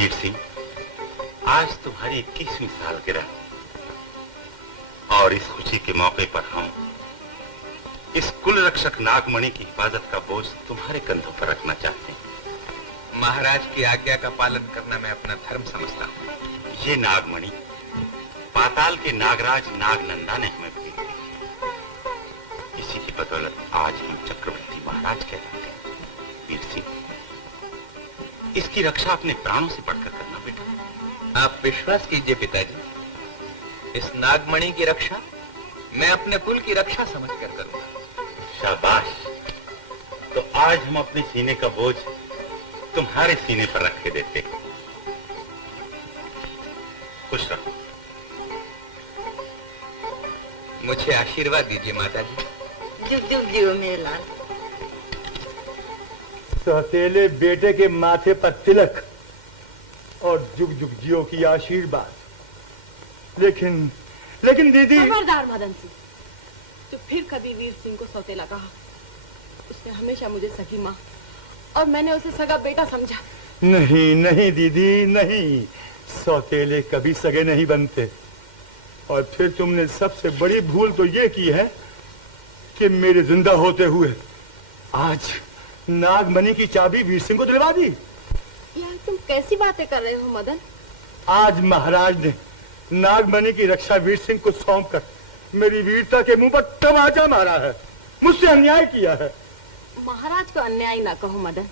वीर सिंह, आज तुम्हारी 21वीं सालगिरह और इस खुशी के मौके पर हम इस कुल रक्षक नागमणि की हिफाजत का बोझ तुम्हारे कंधों पर रखना चाहते हैं। महाराज की आज्ञा का पालन करना मैं अपना धर्म समझता हूँ। ये नागमणि पाताल के नागराज नागनंदा ने हमें भेजी है। इसी की बदौलत आज हम चक्रवर्ती महाराज कहलाते हैं। वीर सिंह, इसकी रक्षा अपने प्राणों से बढ़कर करना बेटा। आप विश्वास कीजिए पिताजी, इस नागमणि की रक्षा मैं अपने कुल की रक्षा समझकर करूंगा। शाबाश। तो आज हम अपने सीने का बोझ तुम्हारे सीने पर रख के देते हैं। खुश रहो। मुझे आशीर्वाद दीजिए माताजी। जुग जुग जियो मेरे लाल। सौतेले बेटे के माथे पर तिलक और जुग जुग जियो की आशीर्वाद। लेकिन दीदी। खबरदार मदन सिंह, जो फिर कभी वीर सिंह को सौतेला कहा, उसने हमेशा मुझे सगी माँ और मैंने उसे सगा बेटा समझा। नहीं नहीं दीदी नहीं, सौतेले कभी सगे नहीं बनते। और फिर तुमने सबसे बड़ी भूल तो ये की है कि मेरे जिंदा होते हुए आज नागमणि की चाबी वीर सिंह को दिलवा दी। यार तुम कैसी बातें कर रहे हो मदन? आज महाराज ने नागमणि की रक्षा वीर सिंह को सौंपकर मेरी वीरता के मुंह पर तमाचा मारा है, मुझसे अन्याय किया है। महाराज को अन्याय ना कहो मदन,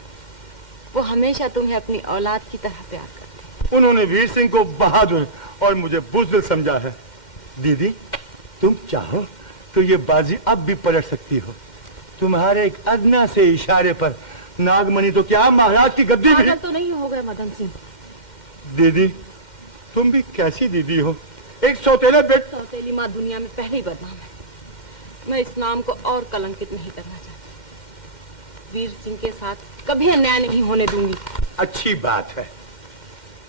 वो हमेशा तुम्हें अपनी औलाद की तरह प्यार करते। उन्होंने वीर सिंह को बहादुर और मुझे बुज़दिल समझा है। दीदी, तुम चाहो तो ये बाजी अब भी पलट सकती हो। तुम्हारे एक अदना से इशारे पर नागमणि तो क्या महाराज की गद्दी भी। तो नहीं हो गए मदन सिंह। दीदी, तुम भी कैसी दीदी हो? एक सौतेला सौतेली माँ दुनिया में पहले ही बदनाम है। मैं इस नाम को और कलंकित नहीं करना चाहती। वीर सिंह के साथ कभी अन्याय नहीं होने दूंगी। अच्छी बात है,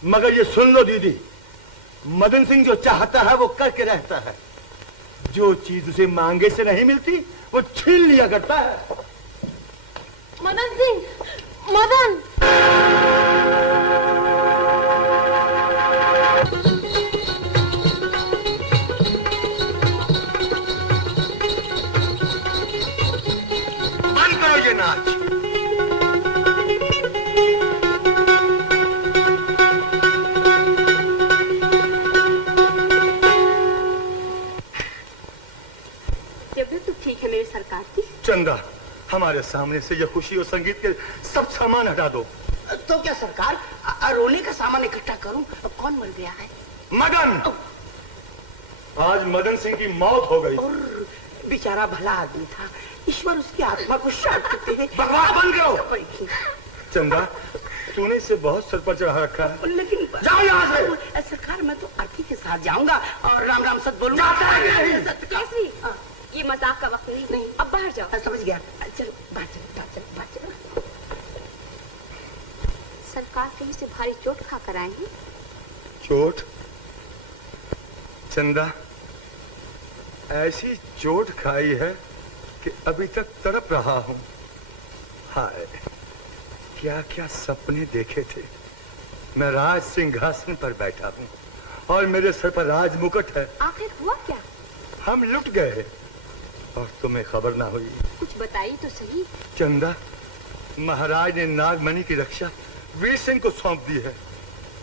मगर ये सुन लो दीदी, मदन सिंह जो चाहता है वो करके रहता है। जो चीज उसे मांगे से नहीं मिलती वो छीन लिया करता है। मदन सिंह, मदन! बंद करो ये नाच। ठीक है मेरी सरकार की। चंदा, हमारे सामने से ये खुशी और संगीत के सब सामान हटा दो। तो क्या सरकार, रोने का सामान इकट्ठा करूं? अब कौन मर गया है? मदन। आज मदन सिंह की मौत हो गई। और बेचारा भला आदमी था, ईश्वर उसकी आत्मा को शांति दे। बकवास बंद करो। चंदा, तूने इसे बहुत सर पर चढ़ा रखा है। लेकिन जाओ यहाँ से। सरकार, मैं तो अर्थी के साथ जाऊंगा और राम राम सत बोलूंगा। कैसी? ये मजाक का वक्त नहीं। अब बाहर जाओ। समझ गया। चल बाहर चल। सरकार कहीं से भारी चोट खा कर आए हैं। चोट? चंदा, ऐसी चोट खाई है कि अभी तक तड़प रहा हूं। हाय, क्या क्या सपने देखे थे। मैं राज सिंहासन पर बैठा हूं और मेरे सर पर राज मुकुट है। आखिर हुआ क्या? हम लुट गए और तुम्हें खबर ना हुई। कुछ बताइए तो सही। चंदा, महाराज ने नागमणि की रक्षा वीर सिंह को सौंप दी है।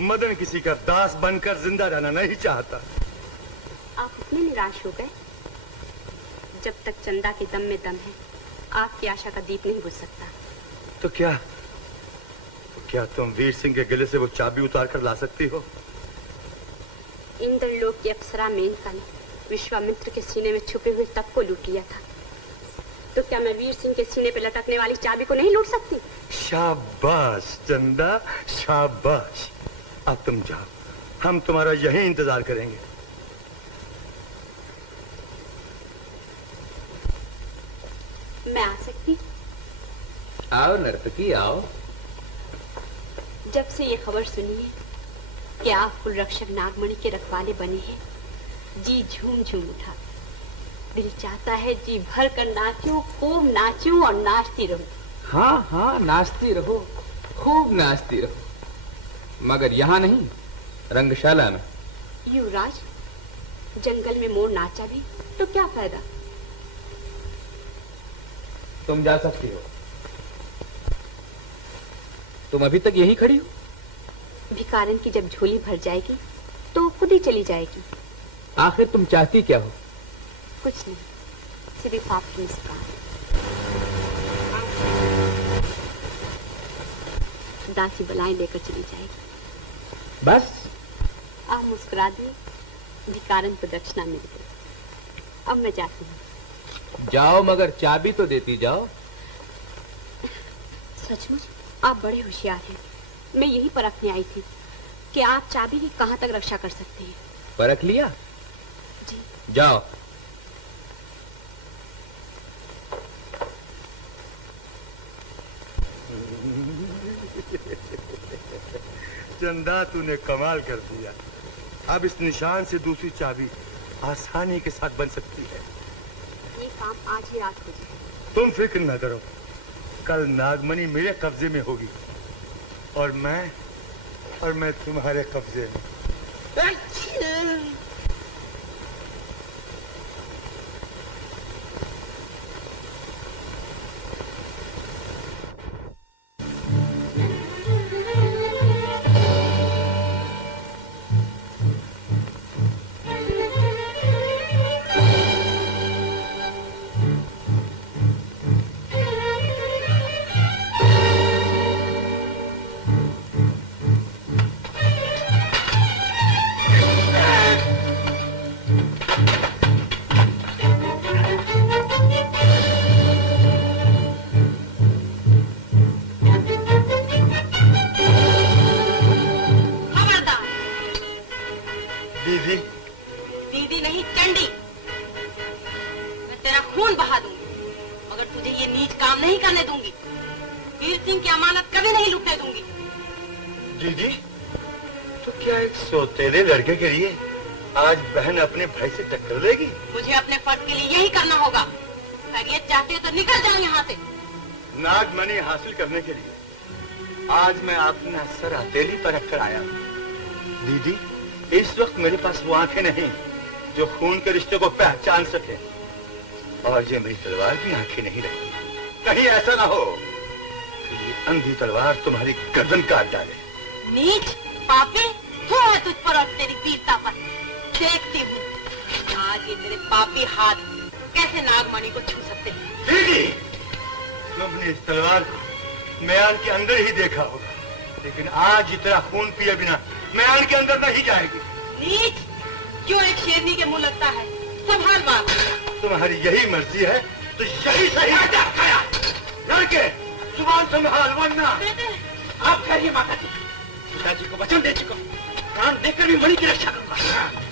मदन किसी का दास बनकर जिंदा रहना नहीं चाहता। आप इतने निराश हो गए? जब तक चंदा के दम में दम है, आपकी आशा का दीप नहीं बुझ सकता। तो क्या तुम वीर सिंह के गले से वो चाबी उतार कर ला सकती हो? इंद्रलोक की अप्सरा मेनका ने विश्वामित्र के सीने में छुपे हुए तप को लूट लिया था, तो क्या मैं वीर सिंह के सीने पे लटकने वाली चाबी को नहीं लूट सकती? शाबाश चंदा, शाबाश। अब तुम जाओ, हम तुम्हारा यहीं इंतजार करेंगे। मैं आ सकती? आओ नर्तकी, आओ। जब से ये खबर सुनी है कि आप कुलरक्षक नागमणि के रखवाले बने हैं, जी झूम झूम उठा। दिल चाहता है जी भर कर नाचूं, खूब नाचूं और नाचती रहूं। हाँ हाँ, नाचती रहो, खूब नाचती रहो। मगर यहाँ नहीं, रंगशाला में। युवराज, जंगल में मोर नाचा भी तो क्या फायदा? तुम जा सकती हो। तुम अभी तक यहीं खड़ी हो? भिखारन की जब झोली भर जाएगी तो खुद ही चली जाएगी। आखिर तुम चाहती क्या हो? कुछ नहीं, सिर्फ आपकी मुस्कान। दासी बलाएं लेकर चली जाएगी। बस? आप मुस्कुरा दिए, भिखारन को दक्षिणा मिल गई। अब मैं जाती हूँ। जाओ, मगर चाबी तो देती जाओ। सचमुच आप बड़े होशियार हैं। मैं यही परखने आई थी कि आप चाबी की कहाँ तक रक्षा कर सकते हैं। परख लिया? जी। जाओ। चंदा, तूने कमाल कर दिया। अब इस निशान से दूसरी चाबी आसानी के साथ बन सकती है। ये काम आज ही रात हो जाए। तुम फिक्र न करो, कल नागमणि मेरे कब्जे में होगी और मैं तुम्हारे कब्जे में। दीदी नहीं, चंडी। मैं तेरा खून बहा दूंगी, मगर तुझे ये नीच काम नहीं करने दूंगी। वीर सिंह की अमानत कभी नहीं लुटने दूंगी। दीदी, तो क्या एक सौतेले लड़के के लिए आज बहन अपने भाई से टक्कर लेगी? मुझे अपने फर्ज के लिए यही करना होगा। खैरियत चाहते हो तो निकल जाओ यहाँ से। नागमणि हासिल करने के लिए आज मैं अपना सर हथेली पर रखकर आया हूँ। दीदी, इस वक्त मेरे पास वो आंखें नहीं जो खून के रिश्ते को पहचान सके, और ये मेरी तलवार की आंखें नहीं रही। कहीं ऐसा ना हो कि ये अंधी तलवार तुम्हारी गर्दन काट डाले। नीच, पापी, तू है तुझ पर और तेरी वीरता पर। देखती हूँ आज ये तेरे पापी हाथ कैसे नागमणि को छू सकते हैं। दीदी, तुमने इस तलवार को म्यान के अंदर ही देखा होगा, लेकिन आज इतना खून पिए बिना म्यान के अंदर नहीं जाएगी। नीच, क्यों एक शेरनी के मुंह लगता है? संभाल बात। तुम्हारी यही मर्जी है तो यही सही। लड़के, जुबान संभाल वरना। आप कहिए माता जी, पिताजी को वचन दे चुका हूँ, प्राण देकर भी मणि की रक्षा करूंगा।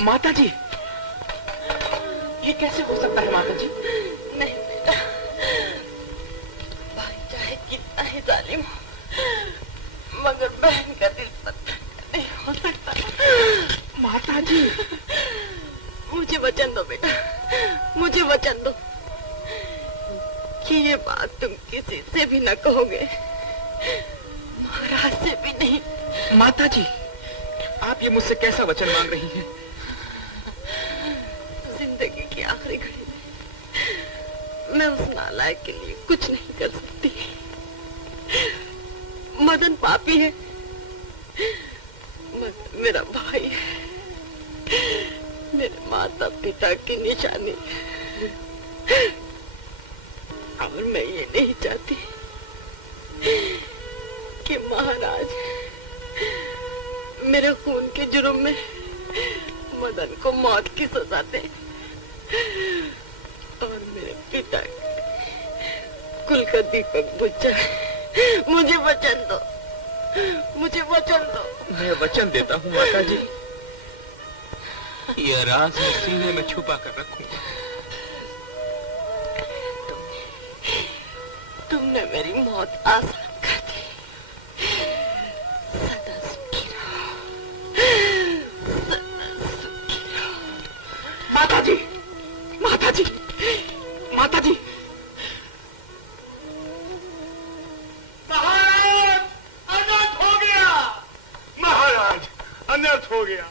माता जी, ये कैसे हो सकता है माता जी? नहीं बेटा, भाई चाहे कितना ही जालिम हो, मगर बहन का दिल पत्थर नहीं हो सकता। माता जी, मुझे वचन दो बेटा, मुझे वचन दो कि ये बात तुम किसी से भी न कहोगे, महाराज से भी नहीं। माता जी, आप ये मुझसे कैसा वचन मांग रही हैं? जिंदगी की आखिरी घड़ी में मैं उस नालायक के लिए कुछ नहीं कर सकती। मदन पापी है, मेरा भाई, मेरे माता पिता की निशानी, और मैं ये नहीं चाहती कि महाराज मेरे खून के जुर्म में मदन को मौत की सजा दे और मेरे पिता कुल का दीपक बुझ जाए। मुझे वचन दो, मुझे वचन दो। मैं वचन देता हूँ माता जी, ये राज मैं सीने में छुपा कर रखूंगा। तुमने मेरी मौत आसान कर दी। सदा सुखी रहो, सदा सुखी रहो। माता जी, माता जी, माता जी। महाराज अनर्थ हो गया, महाराज अनर्थ हो गया,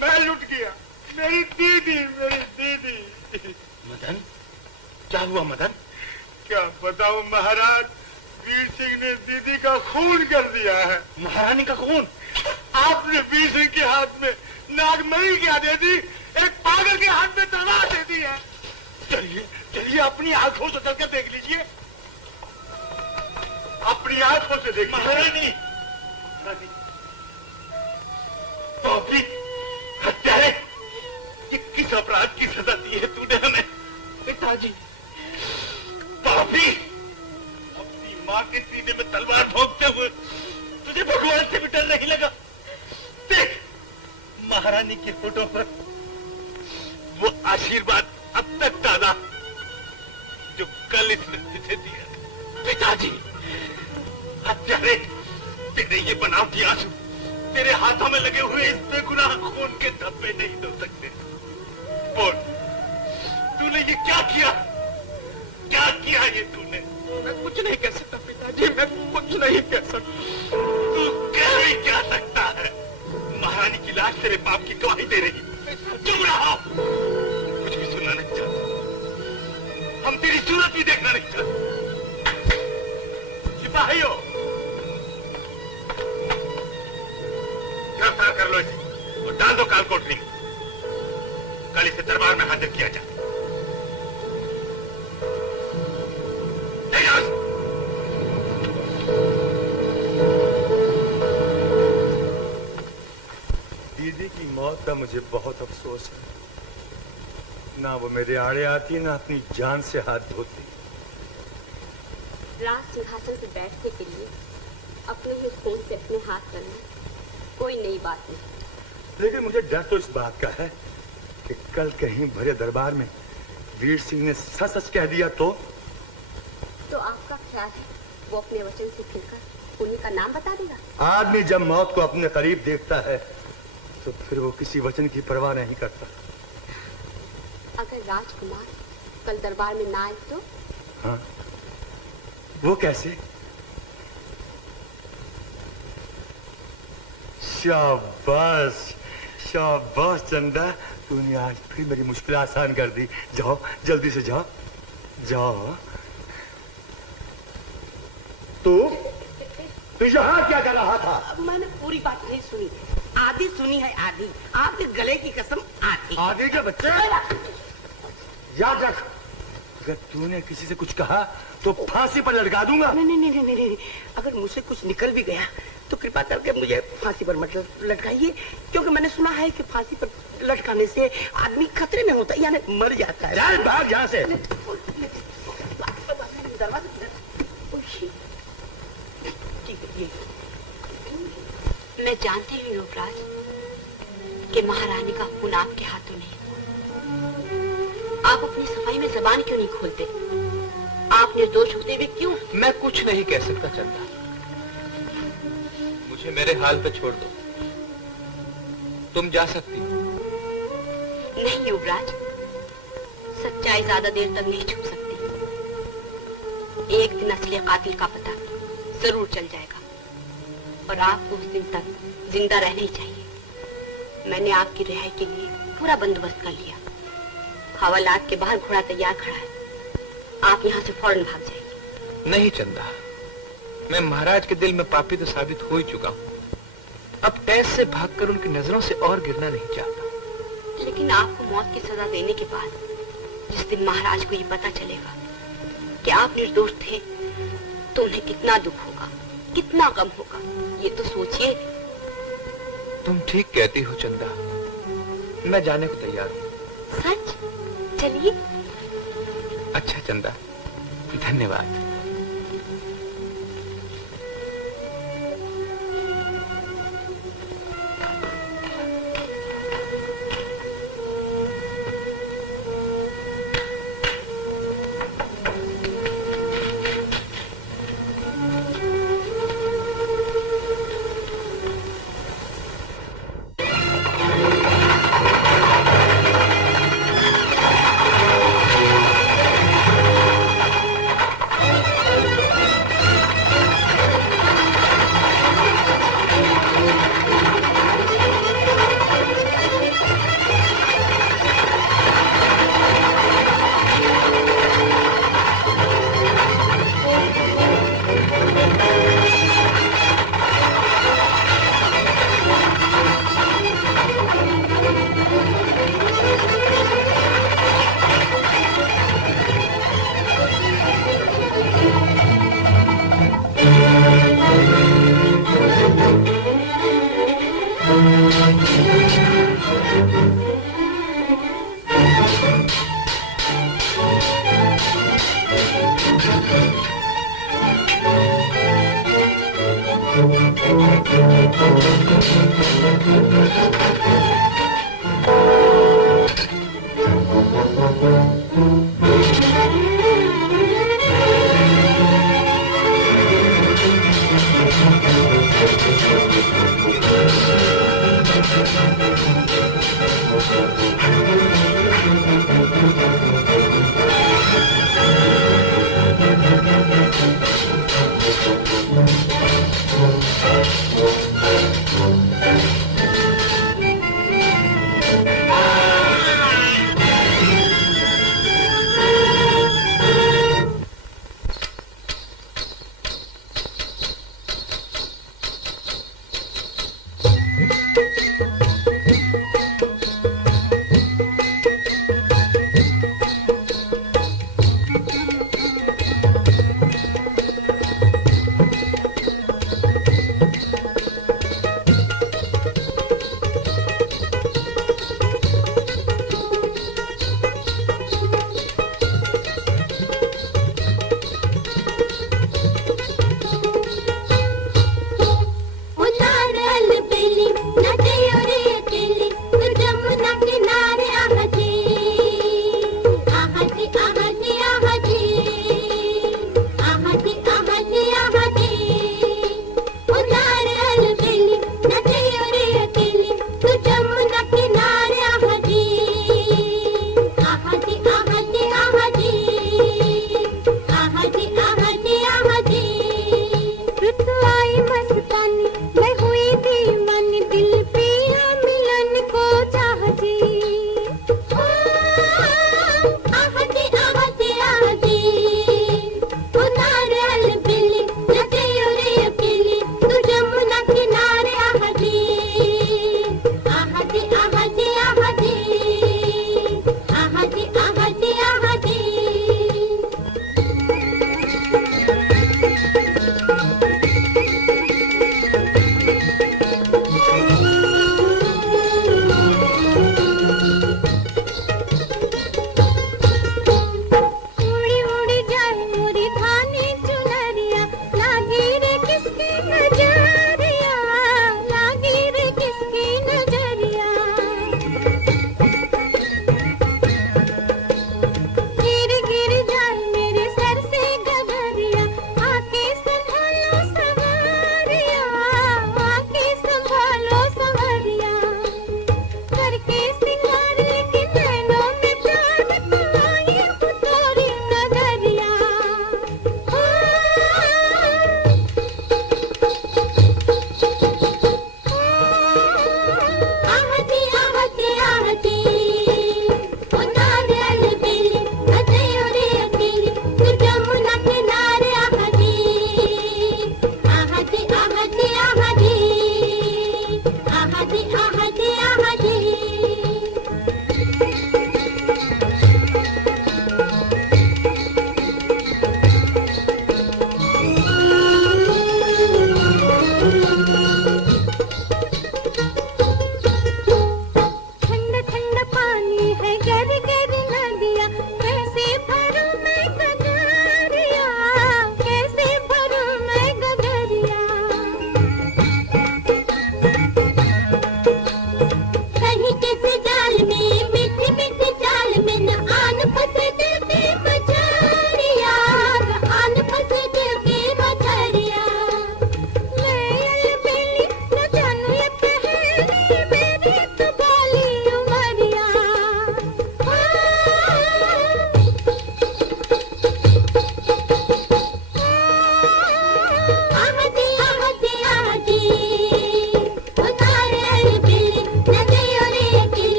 मैं लुट गया। मेरी दीदी, मेरी दीदी। मदन, क्या हुआ मदन? क्या बताऊं महाराज, वीर सिंह ने दीदी का खून कर दिया है। महारानी का खून? आपने वीर सिंह के हाथ में नागमणि क्या दे दी, एक पागल के हाथ में तलवार दे दी है। चलिए चलिए, अपनी आंखों से चलकर देख लीजिए, अपनी आंखों से देख। महारानी, पापी, हत्यारे, ये किस अपराध की सजा दी है तूने हमें? पिताजी, पापी, अपनी माँ के सीने में तलवार भोंकते हुए तुझे भगवान से भी डर नहीं लगा? देख, महारानी के होठों पर वो आशीर्वाद अब तक डाला जो कल इसने तुझे दिया। पिताजी, हत्यारे, तेरे ये बनावटी आंसू तेरे हाथों में लगे हुए इस बेगुनाह खून के धब्बे नहीं धो सकते। बोल, तूने ये क्या किया? क्या किया ये तूने? मैं कुछ नहीं कह सकता पिताजी, मैं कुछ नहीं कह सकता। तू कह भी क्या सकता है? महारानी की लाश तेरे पाप की गवाही दे रही। चुप रहो, कुछ भी सुनना नहीं चाहते, हम तेरी सूरत भी देखना नहीं चाहते। सिपाहियों, गिरफ्तार कर लो इसे और डाल दो काल कोठरी में। कल इसे दरबार में हाजिर किया जाए। दीदी की मौत का मुझे बहुत अफसोस है। ना वो मेरे आड़े आती, ना अपनी जान से हाथ धोती। राज सिंहासन पर बैठने के लिए अपने ही खून से अपने हाथ करना कोई नई बात नहीं। लेकिन मुझे डर तो इस बात का है कि कल कहीं भरे दरबार में वीर सिंह ने सच सच कह दिया तो आपका ख्याल है वो अपने वचन से फिरकर उन्हीं का नाम बता देगा? आदमी जब मौत को अपने करीब देखता है तो फिर वो किसी वचन की परवाह नहीं करता। अगर राजकुमार कल दरबार में ना आए तो? हाँ, वो कैसे? शाबाश शाबाश चंदा, तूने आज फिर मेरी मुश्किल आसान कर दी। जाओ जल्दी से जाओ जाओ। तू यहाँ क्या कर रहा था? मैंने पूरी बात नहीं सुनी, आधी सुनी है, आधी। आपके गले की कसम आधी। आगे के बच्चे याद रख, अगर तूने किसी से कुछ कहा तो फांसी पर लटका दूंगा। नहीं नहीं नहीं नहीं नहीं, अगर मुझसे कुछ निकल भी गया तो कृपा करके मुझे फांसी पर मत लटकाइए, क्योंकि मैंने सुना है कि फांसी पर लटकाने से आदमी खतरे में होता है, यानी मर जाता है। यार भाग यहाँ से। मैं जानती हूँ युवराज कि महारानी का खून आपके हाथों में है। आप अपनी सफाई में जबान क्यों नहीं खोलते? आप निर्दोष होते हुए क्यों? मैं कुछ नहीं कह सकता चंदा, मुझे मेरे हाल पे छोड़ दो। तुम जा सकती हो। नहीं युवराज, सच्चाई ज्यादा देर तक नहीं छुप सकती। एक दिन असली कातिल का पता जरूर चल जाएगा और आपको उस दिन तक जिंदा रहना ही चाहिए। मैंने आपकी रिहाई के लिए पूरा बंदोबस्त कर लिया। हवालात के बाहर घोड़ा तैयार खड़ा है, आप यहाँ से फौरन भाग जाइए। नहीं चंदा, मैं महाराज के दिल में पापी तो साबित हो ही चुका हूँ। अब तैस से भागकर उनकी नजरों से और गिरना नहीं चाहता। लेकिन आपको मौत की सजा देने के बाद जिस दिन महाराज को ये पता चलेगा कि आप निर्दोष थे, तो उन्हें कितना दुख होगा, कितना गम होगा, ये तो सोचिए। तुम ठीक कहती हो चंदा, मैं जाने को तैयार हूँ। सच? चलिए। अच्छा चंदा, धन्यवाद।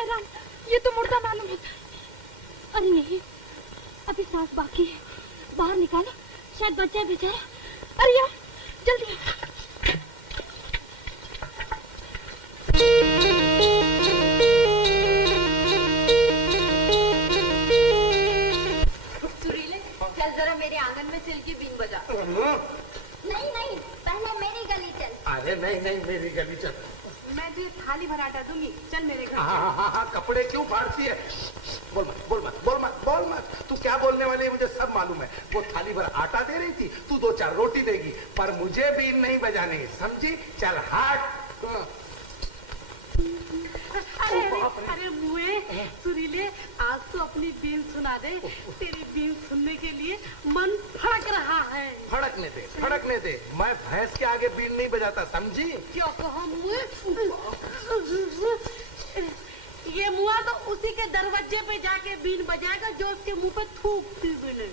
हाय राम, ये तो मुर्दा मालूम होता है। अरे नहीं, अभी सांस बाकी है, बाहर निकालो, शायद बच जाए बेचारा। अरे यार, जल्दी सुरीले, चल जरा मेरे आंगन में चल के बीन बजा। नहीं नहीं, पहले मेरी गली चल। अरे नहीं नहीं, मेरी गली चल। मैं तुझे थाली भर आटा दूंगी, चल मेरे घर। हाँ, कपड़े क्यों फाड़ती है? बोल मत बोल मत बोल मत बोल मत। तू क्या बोलने वाली है मुझे सब मालूम है। वो थाली भर आटा दे रही थी, तू 2-4 रोटी देगी, पर मुझे बीन नहीं बजाने, समझी? चल हट। अरे अरे अरे मुए, सुरीले, आज तो अपनी बीन सुना दे। तेरी बीन सुनने के लिए मन फड़क रहा है। फड़कने दे। मैं भैंस के आगे बीन नहीं बजाता, समझी? क्यों कहा मुए? ये मुआ तो उसी के दरवाजे पे जाके बीन बजाएगा जो उसके मुंह पे थूकती बीने।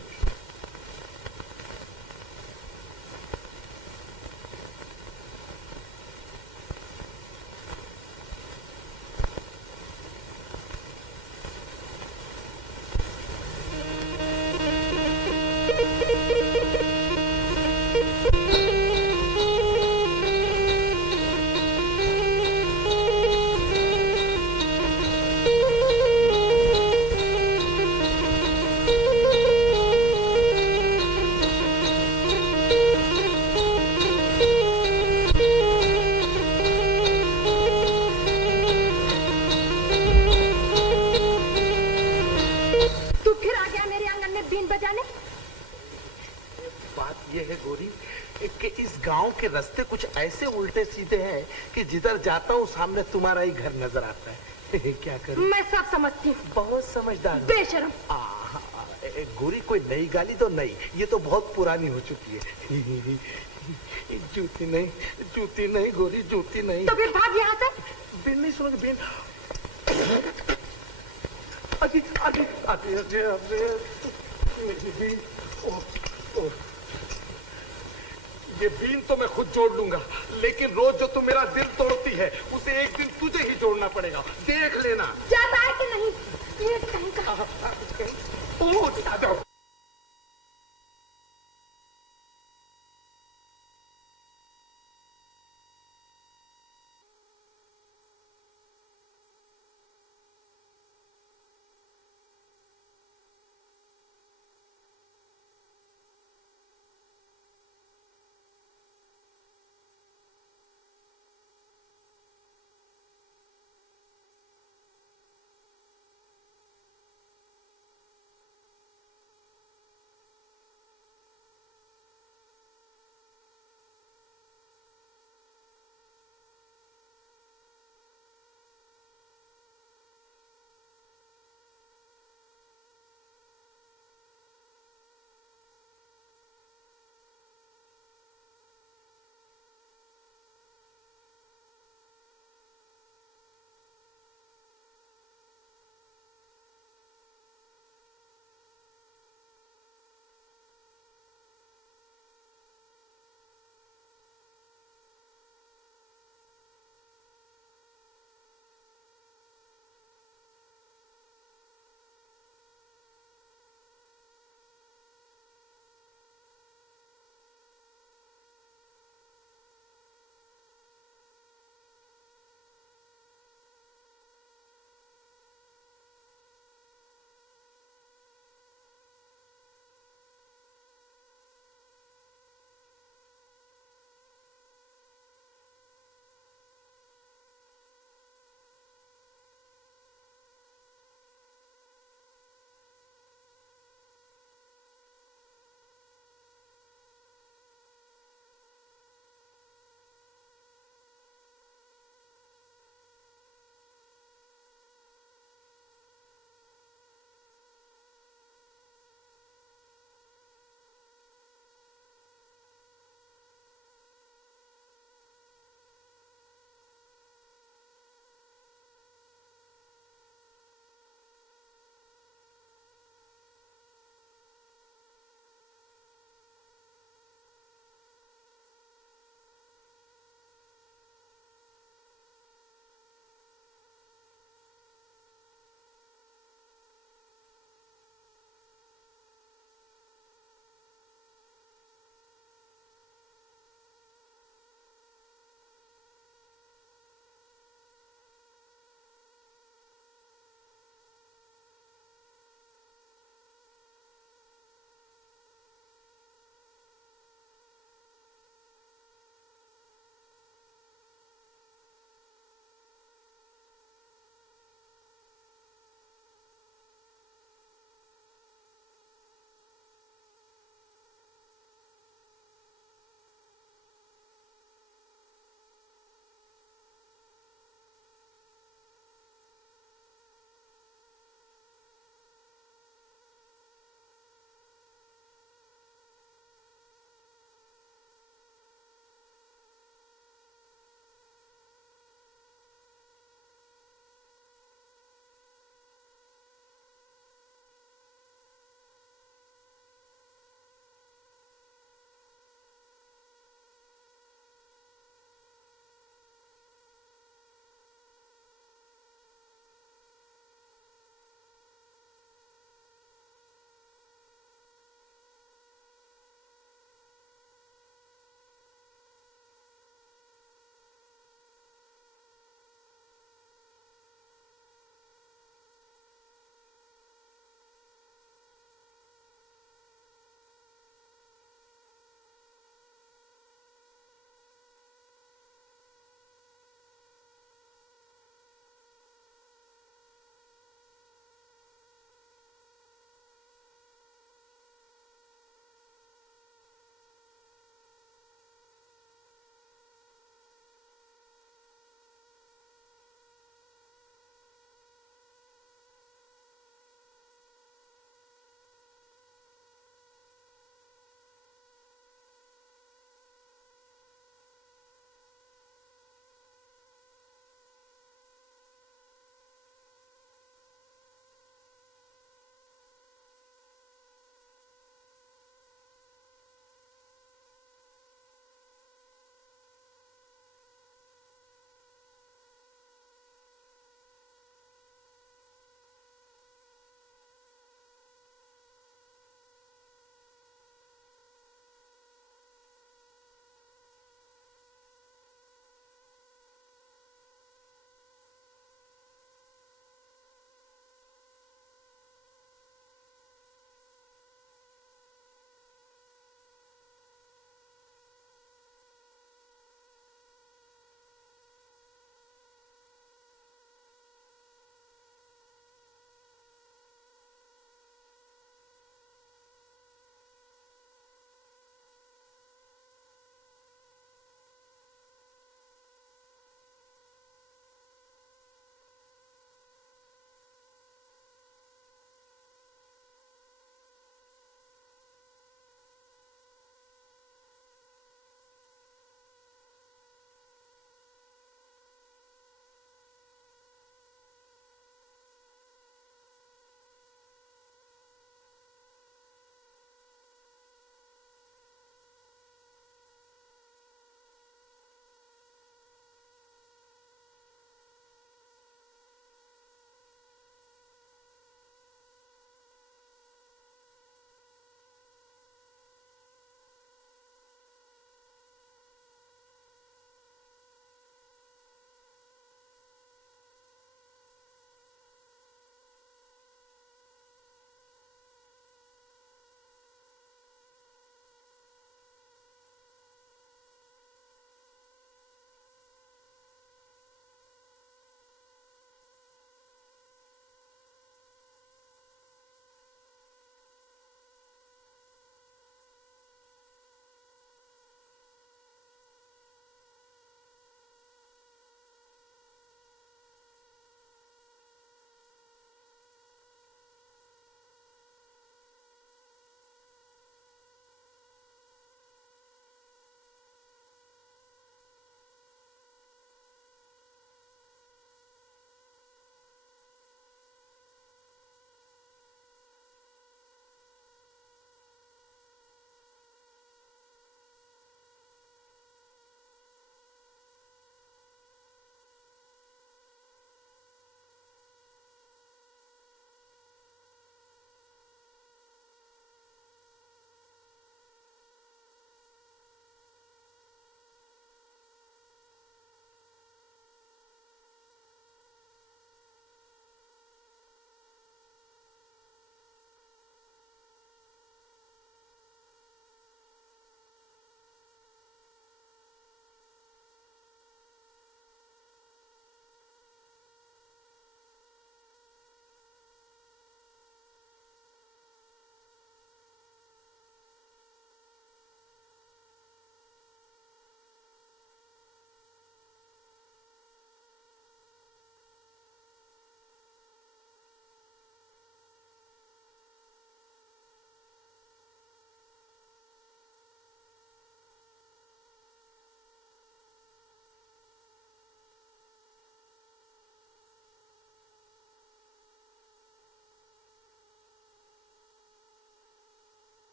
के रास्ते कुछ ऐसे उल्टे सीधे हैं कि जिधर जाता हूँ सामने तुम्हारा ही घर नजर आता है। क्या करूं? मैं सब समझती हूँ। बहुत समझदार हो। बेशरम। गोरी कोई नई गाली तो नहीं, ये तो बहुत पुरानी हो चुकी है। जूती नहीं गोरी, जूती नहीं। तो फिर भाग यहाँ से। बिन नहीं सुनोगे बिन। अजी अजी अजी अजी अजी ये बीन तो मैं खुद जोड़ लूंगा, लेकिन रोज जो तू मेरा दिल तोड़ती है उसे एक दिन तुझे ही जोड़ना पड़ेगा, देख लेना। जाता है कि नहीं? ये कहीं का।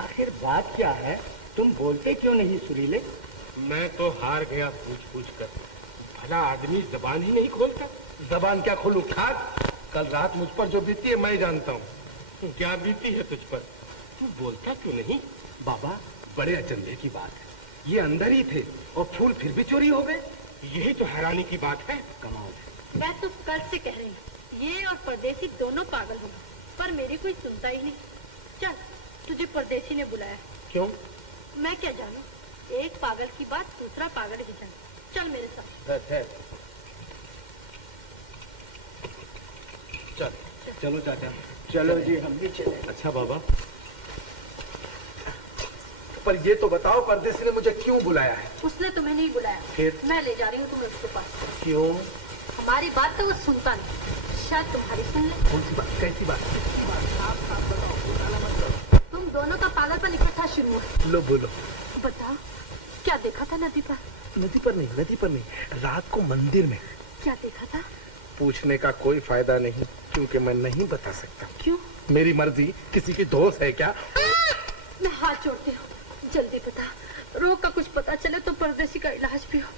आखिर बात क्या है? तुम बोलते क्यों नहीं सुरीले? मैं तो हार गया पूछ पूछ कर। भला आदमी जबान ही नहीं खोलता। जबान क्या खोलूं? खाक। कल रात मुझ पर जो बीती है मैं जानता हूँ। क्या बीती है तुझ पर? तू बोलता क्यों नहीं? बाबा, बड़े अचंभे की बात है। ये अंदर ही थे और फूल फिर भी चोरी हो गए। यही तो हैरानी की बात है। कमाल है। मैं तो कल से कह रही हूँ, ये और परदेसी दोनों पागल हो गए, पर मेरी कोई सुनता ही नहीं। चल, तुझे परदेसी ने बुलाया। क्यों? मैं क्या जानू, एक पागल की बात दूसरा पागल ही जाने। चल मेरे साथ। चल। चलो चाचा, चलो जी, हम भी चले। अच्छा बाबा, पर ये तो बताओ परदेसी ने मुझे क्यों बुलाया है? उसने तुम्हें नहीं बुलाया, फिर? मैं ले जा रही हूँ तुम्हें उसके पास। क्यों? हमारी बात तो वो सुनता नहीं, शायद तुम्हारी सुन ले। कौन सी बात? कैसी बात? तुम दोनों का पागलपन इकट्ठा शुरू हुआ। लो बोलो। बताओ, क्या देखा था नदी पर? नदी पर नहीं, रात को मंदिर में। क्या देखा था? पूछने का कोई फायदा नहीं, क्योंकि मैं नहीं बता सकता। क्यों? मेरी मर्जी। किसी की दोस्त है क्या? मैं हाथ जोड़ती हूँ, जल्दी बता। रोग का कुछ पता चले तो परदेसी का इलाज भी हो।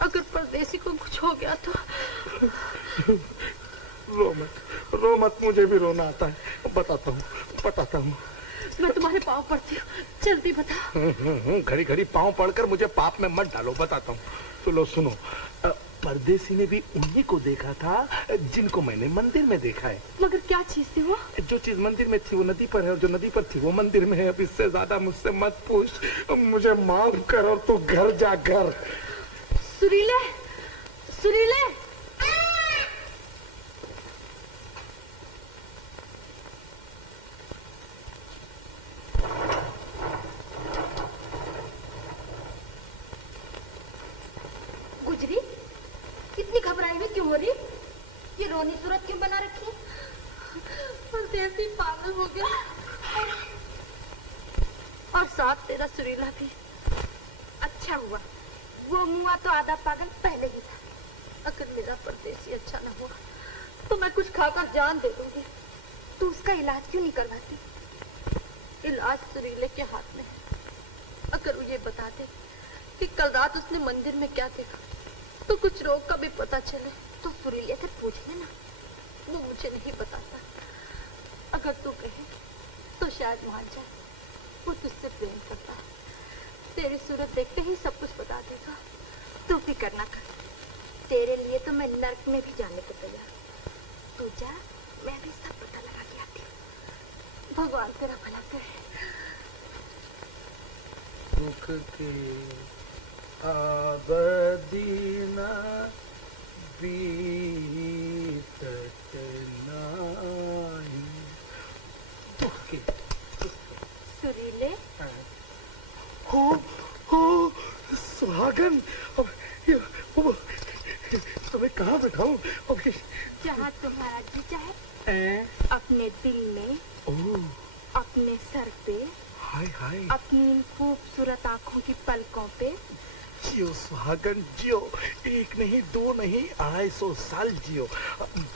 अगर परदेसी को कुछ हो गया तो। रो मत, मुझे भी रोना आता है। बताता हूँ। मैं तुम्हारे पाँव पड़ती हूँ, जल्दी बता। घड़ी घड़ी पाँव पड़कर मुझे पाप में मत डालो। बताता हूँ। तो लो सुनो। परदेसी ने भी उन्हीं को देखा था जिनको मैंने मंदिर में देखा है। मगर क्या चीज थी वो? जो चीज मंदिर में थी वो नदी पर है, और जो नदी पर थी वो मंदिर में है। अब इससे ज्यादा मुझसे मत पूछ। मुझे माफ कर और तू घर जा। घर। सुरीले, सुरीले। गुजरी, इतनी घबराई हुई क्यों हो रही? ये रोनी सूरत क्यों बना रखी? परदेसी पागल हो गया और साथ तेरा सुरीला भी। अच्छा हुआ, वो मुआ तो आधा पागल पहले ही था। अगर मेरा परदेसी अच्छा न हुआ तो मैं कुछ खाकर जान दे दूंगी। तू उसका इलाज क्यों नहीं करवाती? इलाज सुरीले के हाथ में है। अगर वो ये बता दे कि कल रात उसने मंदिर में क्या देखा तो कुछ रोग का भी पता चले तो सुरीले से पूछ लेना। वो मुझे नहीं बताता। अगर तू कहे तो शायद मान जाए। वो तुझसे प्रेम करता है। तेरी सूरत देखते ही सब कुछ बता देगा। तू फिक्र ना कर, तेरे लिए तो मैं नर्क में भी जाने को तैयार। तू जा, मैं भी सब पता लगा के आती हूँ। भगवान तेरा भला करे। दुख के आबदीना बीतत नाही। दुख के सुरीले, हो सुहागन। अब तुम्हें कहाँ बैठाऊं? जहाँ तुम्हारा जी चाहे, अपने दिल में, अपने सर पे, हाय हाय, अपनी इन खूबसूरत आँखों की पलकों पे। जियो सुहागन जियो, एक नहीं दो नहीं 250 साल जियो।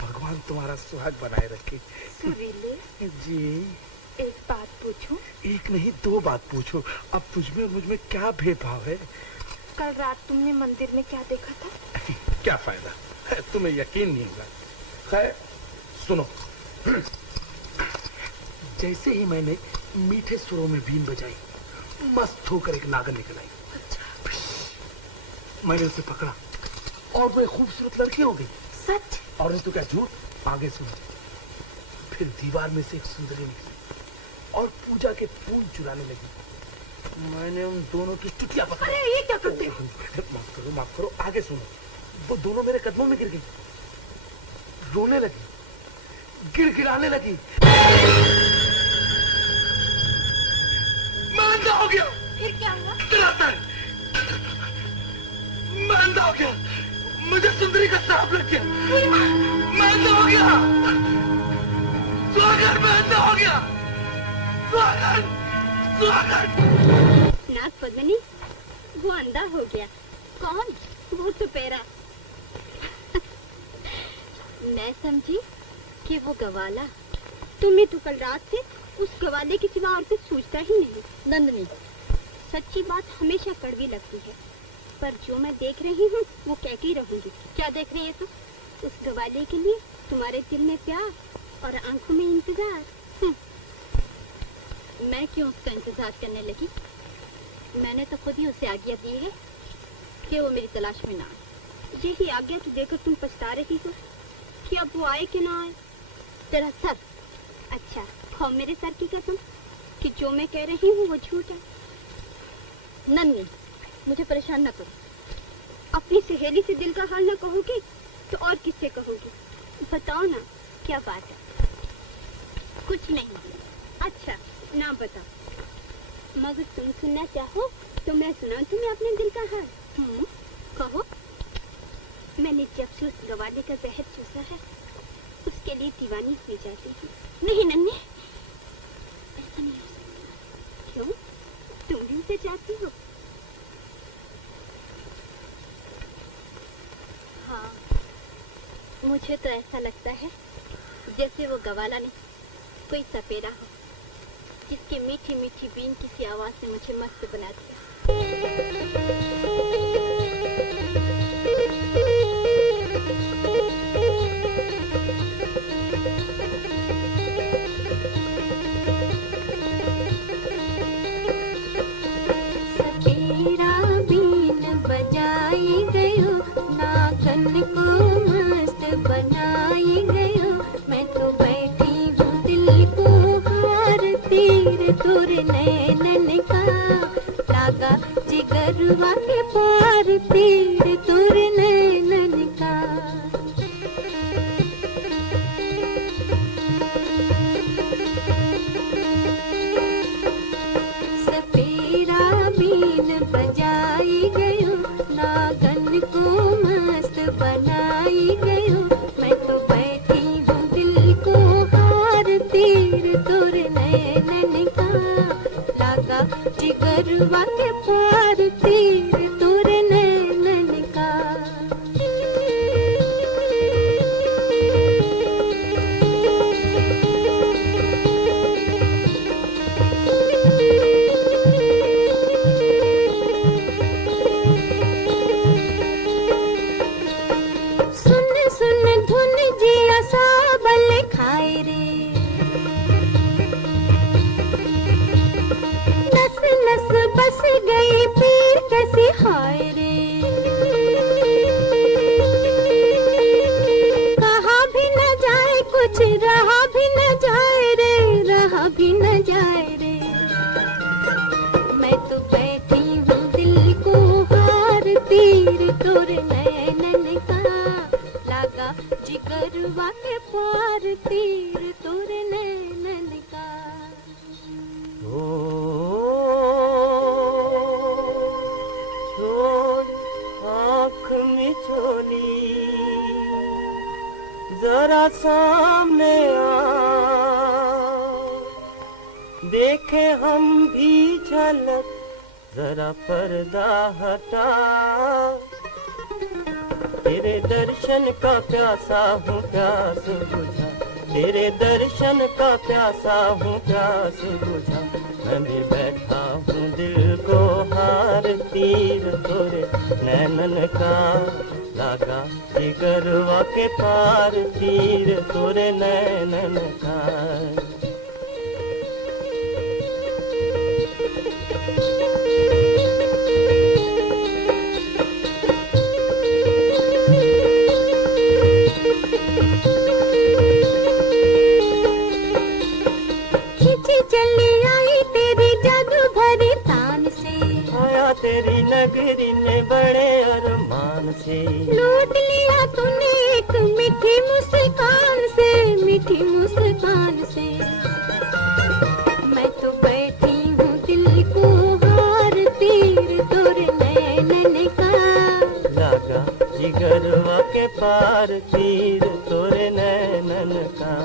भगवान तुम्हारा सुहाग बनाए रखे। सुरीले जी, एक बात पूछूं? एक नहीं दो बात पूछो। अब तुझमें और मुझमें क्या भेदभाव है? कल रात तुमने मंदिर में क्या देखा था? क्या फायदा है, तुम्हें यकीन नहीं होगा। खैर सुनो। जैसे ही मैंने मीठे सुरों में बीन बजाई, मस्त होकर एक नागन निकल आई। मैंने उसे पकड़ा और वो एक खूबसूरत लड़की हो गई। सच? और नहीं तो क्या झूठ। आगे सुनो। फिर दीवार में से एक सुंदरी निकली और पूजा के फूल चुराने लगी। मैंने उन दोनों की चुटिया पकड़ी। अरे ये क्या करते हो? माफ करो। आगे सुनो। वो दोनों मेरे कदमों में गिर गई, रोने लगी, गिड़गिड़ाने लगी। मैं अंधा हो गया। फिर क्या हुआ? मैं अंधा हो गया। मुझे सुंदरी का श्राप लग गया। मैं अंधा हो गया। सुहागन, मैं अंधा हो गया। सुहागन। नाग पद्मिनी, वो अंधा हो गया। कौन? वो सुपेरा। मैं समझी कि वो गवाला। तुम्हें तो कल रात से उस गवाले के सिवा और कुछ सोचता ही नहीं। नंदनी, सच्ची बात हमेशा कड़वी लगती है, पर जो मैं देख रही हूँ वो कहती रहूंगी। क्या देख रही है तुम? उस गवाले के लिए तुम्हारे दिल में प्यार और आंखों में इंतजार। मैं क्यों उसका इंतजार करने लगी? मैंने तो खुद ही उसे आज्ञा दी है कि वो मेरी तलाश में ना आए। यही आज्ञा तो देकर तुम पछता रही हो कि अब वो आए कि ना आए। तेरा सर, अच्छा खाओ मेरे सर की कसम कि जो मैं कह रही हूँ वो झूठ है। नन्नी, मुझे परेशान न करो। अपनी सहेली से दिल का हाल न कहोगी तो और किससे कहोगी? बताओ ना, क्या बात है? कुछ नहीं। अच्छा ना बताओ, मगर तुम सुनना चाहो तो मैं सुनाऊं तुम्हें अपने दिल का हाल। कहो। मैंने जब से उस गवाले का जहर चूसा है उसके लिए दीवानी हुई जाती हूँ। नहीं नन्नी, ऐसा नहीं हो सकता। क्यों? तुम भी उसे चाहती हो? हाँ, मुझे तो ऐसा लगता है जैसे वो गवाला नहीं, कोई सपेरा हो जिसकी मीठी मीठी बीन किसी आवाज से मुझे मस्त बना दिया। सपेरा बीन बजाई गयो, नागन को मस्त बनाई गयो। मैं तो बैठी हूँ दिल को हार, तीर तुर नैनन का लागा जिगरवा के पार, तीर तुर नैनन का। सपेरा बीन बजाई गयो, नागन को मस्त बनाई गयो। मैं तो बैठी हूँ दिल को हार, तीर तुर नैनन का लागा जिगरवा के पार, तीर तुर नैनन का। सुन सुन धुन जिया साबल खाए रे, नस नस बस गई पीर कैसी हाय रे। कहा भी न जाए कुछ, रहा भी न जाए रे, रहा भी न जाए रे। मैं तो बैठी हूँ दिल को हार, तीर तुर नैनन का लागा जिगरवा के पार, तीर तुर नैनन का। छोड़ आँख मिचोली, जरा सामने आ, देखे हम भी झलक, जरा पर्दा हटा। तेरे दर्शन का प्यासा हूँ प्यास बुझा, तेरे दर्शन का प्यासा हूँ प्यास बुझा। मैं भी बैठा हूँ दिल को हार, तीर तोरे नैनन का लागा जिगरवा के पार, तीर तोरे नैनन का। चली आई तेरी जादू भरी तान से, आया तेरी नगरी में बड़े अरमान से। लूट लिया तूने एक मीठी मुस्कान से, मीठी मुस्कान से। मैं तो बैठी हूँ दिल को हार, तीर तुर नैनन का लागा जिगरवा के पार, तीर तोरे नैनन का।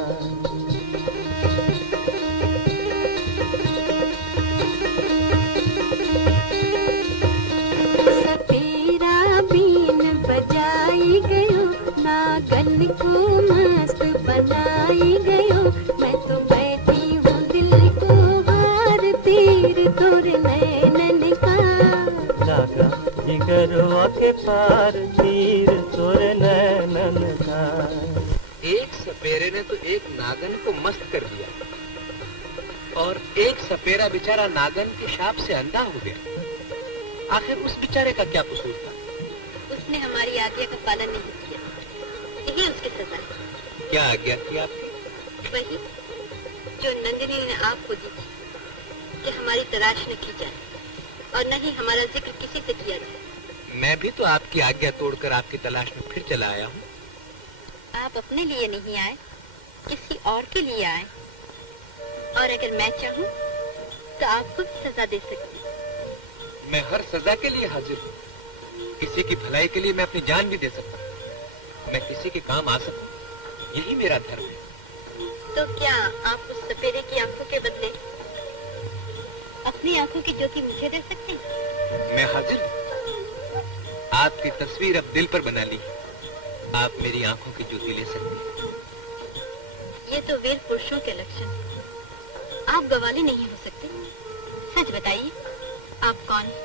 सपेरा बीन बजाई गयो, नागन को मस्त बनाई गयो। मैं तो बैठी हूँ दिल सागरवा के पार तीर तोरे नैनन का। एक सपेरे ने तो एक नागन को मस्त कर दिया और एक सपेरा बेचारा नागन के शाप से अंधा हो गया। आखिर उस बेचारे का क्या कसूर था? उसने हमारी आज्ञा का पालन नहीं किया, यही उसकी सजा है। क्या आज्ञा थी आपकी? वही जो नंदिनी ने आपको दी थी कि हमारी तलाश न की जाए और न ही हमारा जिक्र किसी से किया जाए। मैं भी तो आपकी आज्ञा तोड़कर आपकी तलाश में फिर चला आया हूँ। आप अपने लिए नहीं आए, किसी और के लिए आए, और अगर मैं चाहूँ तो आपको सजा दे सकती। मैं हर सजा के लिए हाजिर हूँ। किसी की भलाई के लिए मैं अपनी जान भी दे सकता हूँ। मैं किसी के काम आ सकूँ, यही मेरा धर्म है। तो क्या आप उस सपेरे की आंखों के बदले अपनी आंखों की ज्योति मुझे दे सकते हैं? मैं हाजिर हूँ। आपकी तस्वीर अब दिल पर बना ली, आप मेरी आंखों की ज्योति ले सकती हैं। ये तो वीर पुरुषों के लक्षण हैं। आप गवाले नहीं हो सकते। सच बताइए, आप कौन हैं?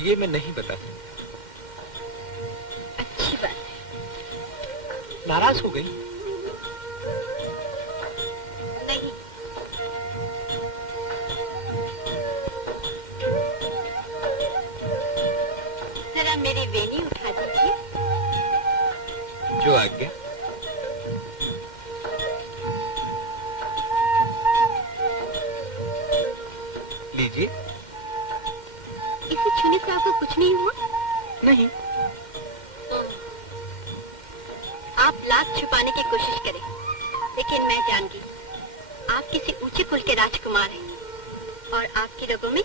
ये मैं नहीं बता सकता। अच्छी बात है। नाराज हो गई? नहीं। जरा मेरी वेणी उठा दीजिए। जो आज्ञा। लीजिए। इसे छूने से आपको कुछ नहीं हुआ? नहीं। आप लाख छुपाने की कोशिश करें, लेकिन मैं जान गई आप किसी ऊंचे कुल के राजकुमार हैं और आपकी रगों में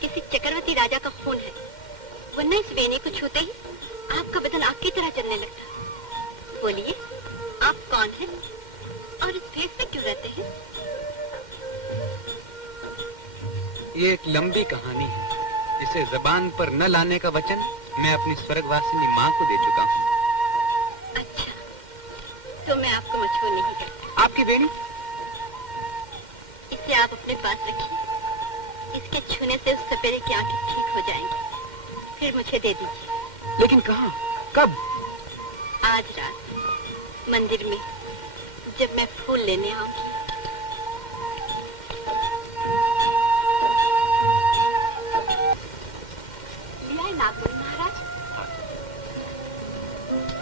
किसी चक्रवर्ती राजा का खून है, वरना इस वेणी को छूते ही आपका बदन आग की तरह चलने लगता। बोलिए, आप कौन हैं और इस भेष में क्यों रहते हैं? ये एक लंबी कहानी है जिसे जबान पर न लाने का वचन मैं अपनी स्वर्गवासिनी माँ को दे चुका हूँ। अच्छा, तो मैं आपको मजबूर नहीं करता। आपकी वेणी? इसे आप अपने पास रखिए। इसके छूने से उस सपेरे की आंखें ठीक हो जाएंगी, फिर मुझे दे दीजिए। लेकिन कहाँ, कब? आज रात मंदिर में, जब मैं फूल लेने आऊंगी। लिया है नागमणि महाराज?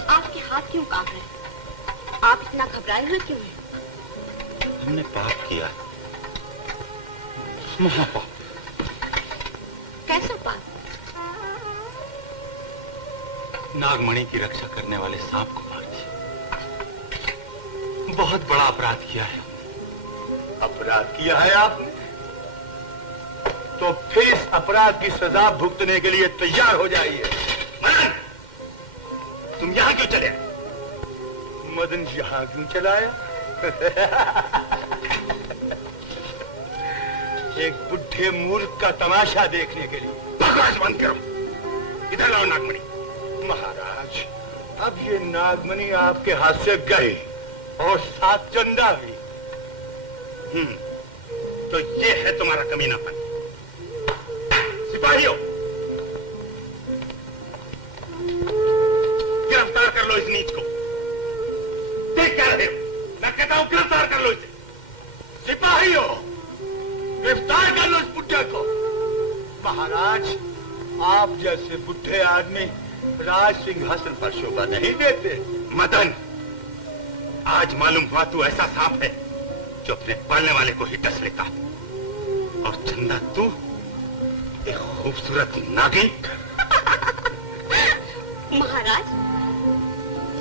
आपके हाथ क्यों कांप रहे हैं? आप इतना घबराए हुए क्यों हैं? हमने पाप किया, महापाप। कैसा पाप? नागमणि की रक्षा करने वाले सांप को मार दिया। बहुत बड़ा अपराध किया है। अपराध किया है आपने? तो फिर इस अपराध की सजा भुगतने के लिए तैयार हो जाइए। मदन, तुम यहां क्यों चले? मदन यहां क्यों चला आया? एक बुढ़े मूर्ख का तमाशा देखने के लिए। बकवास बंद करो, इधर लाओ नागमणि। महाराज, अब ये नागमणि आपके हाथ से गई और साथ चंदा भी। तो ये है तुम्हारा कमीनापन। सिपाहियों, गिरफ्तार कर लो इस नीच को। देख क्या रहे हो? मैं कहता हूं गिरफ्तार कर लो इसे। सिपाहियों, गिरफ्तार कर लो इस बुढ़े को। महाराज, आप जैसे बुढ़े आदमी राज सिंहासन पर शोभा नहीं देते। मदन, आज मालूम हुआ तू ऐसा सांप है जो अपने पालने वाले को ही डस लेता, और चंदा तू एक खूबसूरत नागिन। महाराज,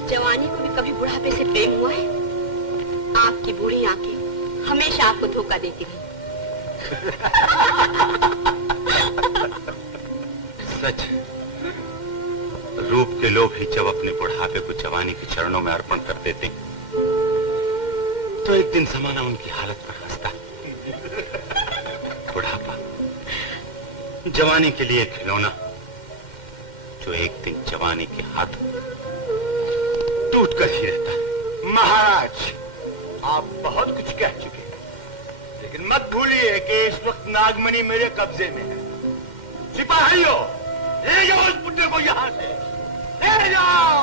जवानी को भी कभी बुढ़ापे से प्रेम हुआ है? आपकी बूढ़ी आंखें हमेशा आपको धोखा देती रही। सच, रूप के लोग ही जब अपने बुढ़ापे को जवानी के चरणों में अर्पण कर देते तो एक दिन जमाना उनकी हालत पर हंसता। बुढ़ापा जवानी के लिए खिलौना जो एक दिन जवानी के हाथ टूट कर ही रहता है। महाराज, आप बहुत कुछ कह चुके हैं, लेकिन मत भूलिए कि इस वक्त नागमणि मेरे कब्जे में है। सिपाहियों, यहाँ से, ले जाओ।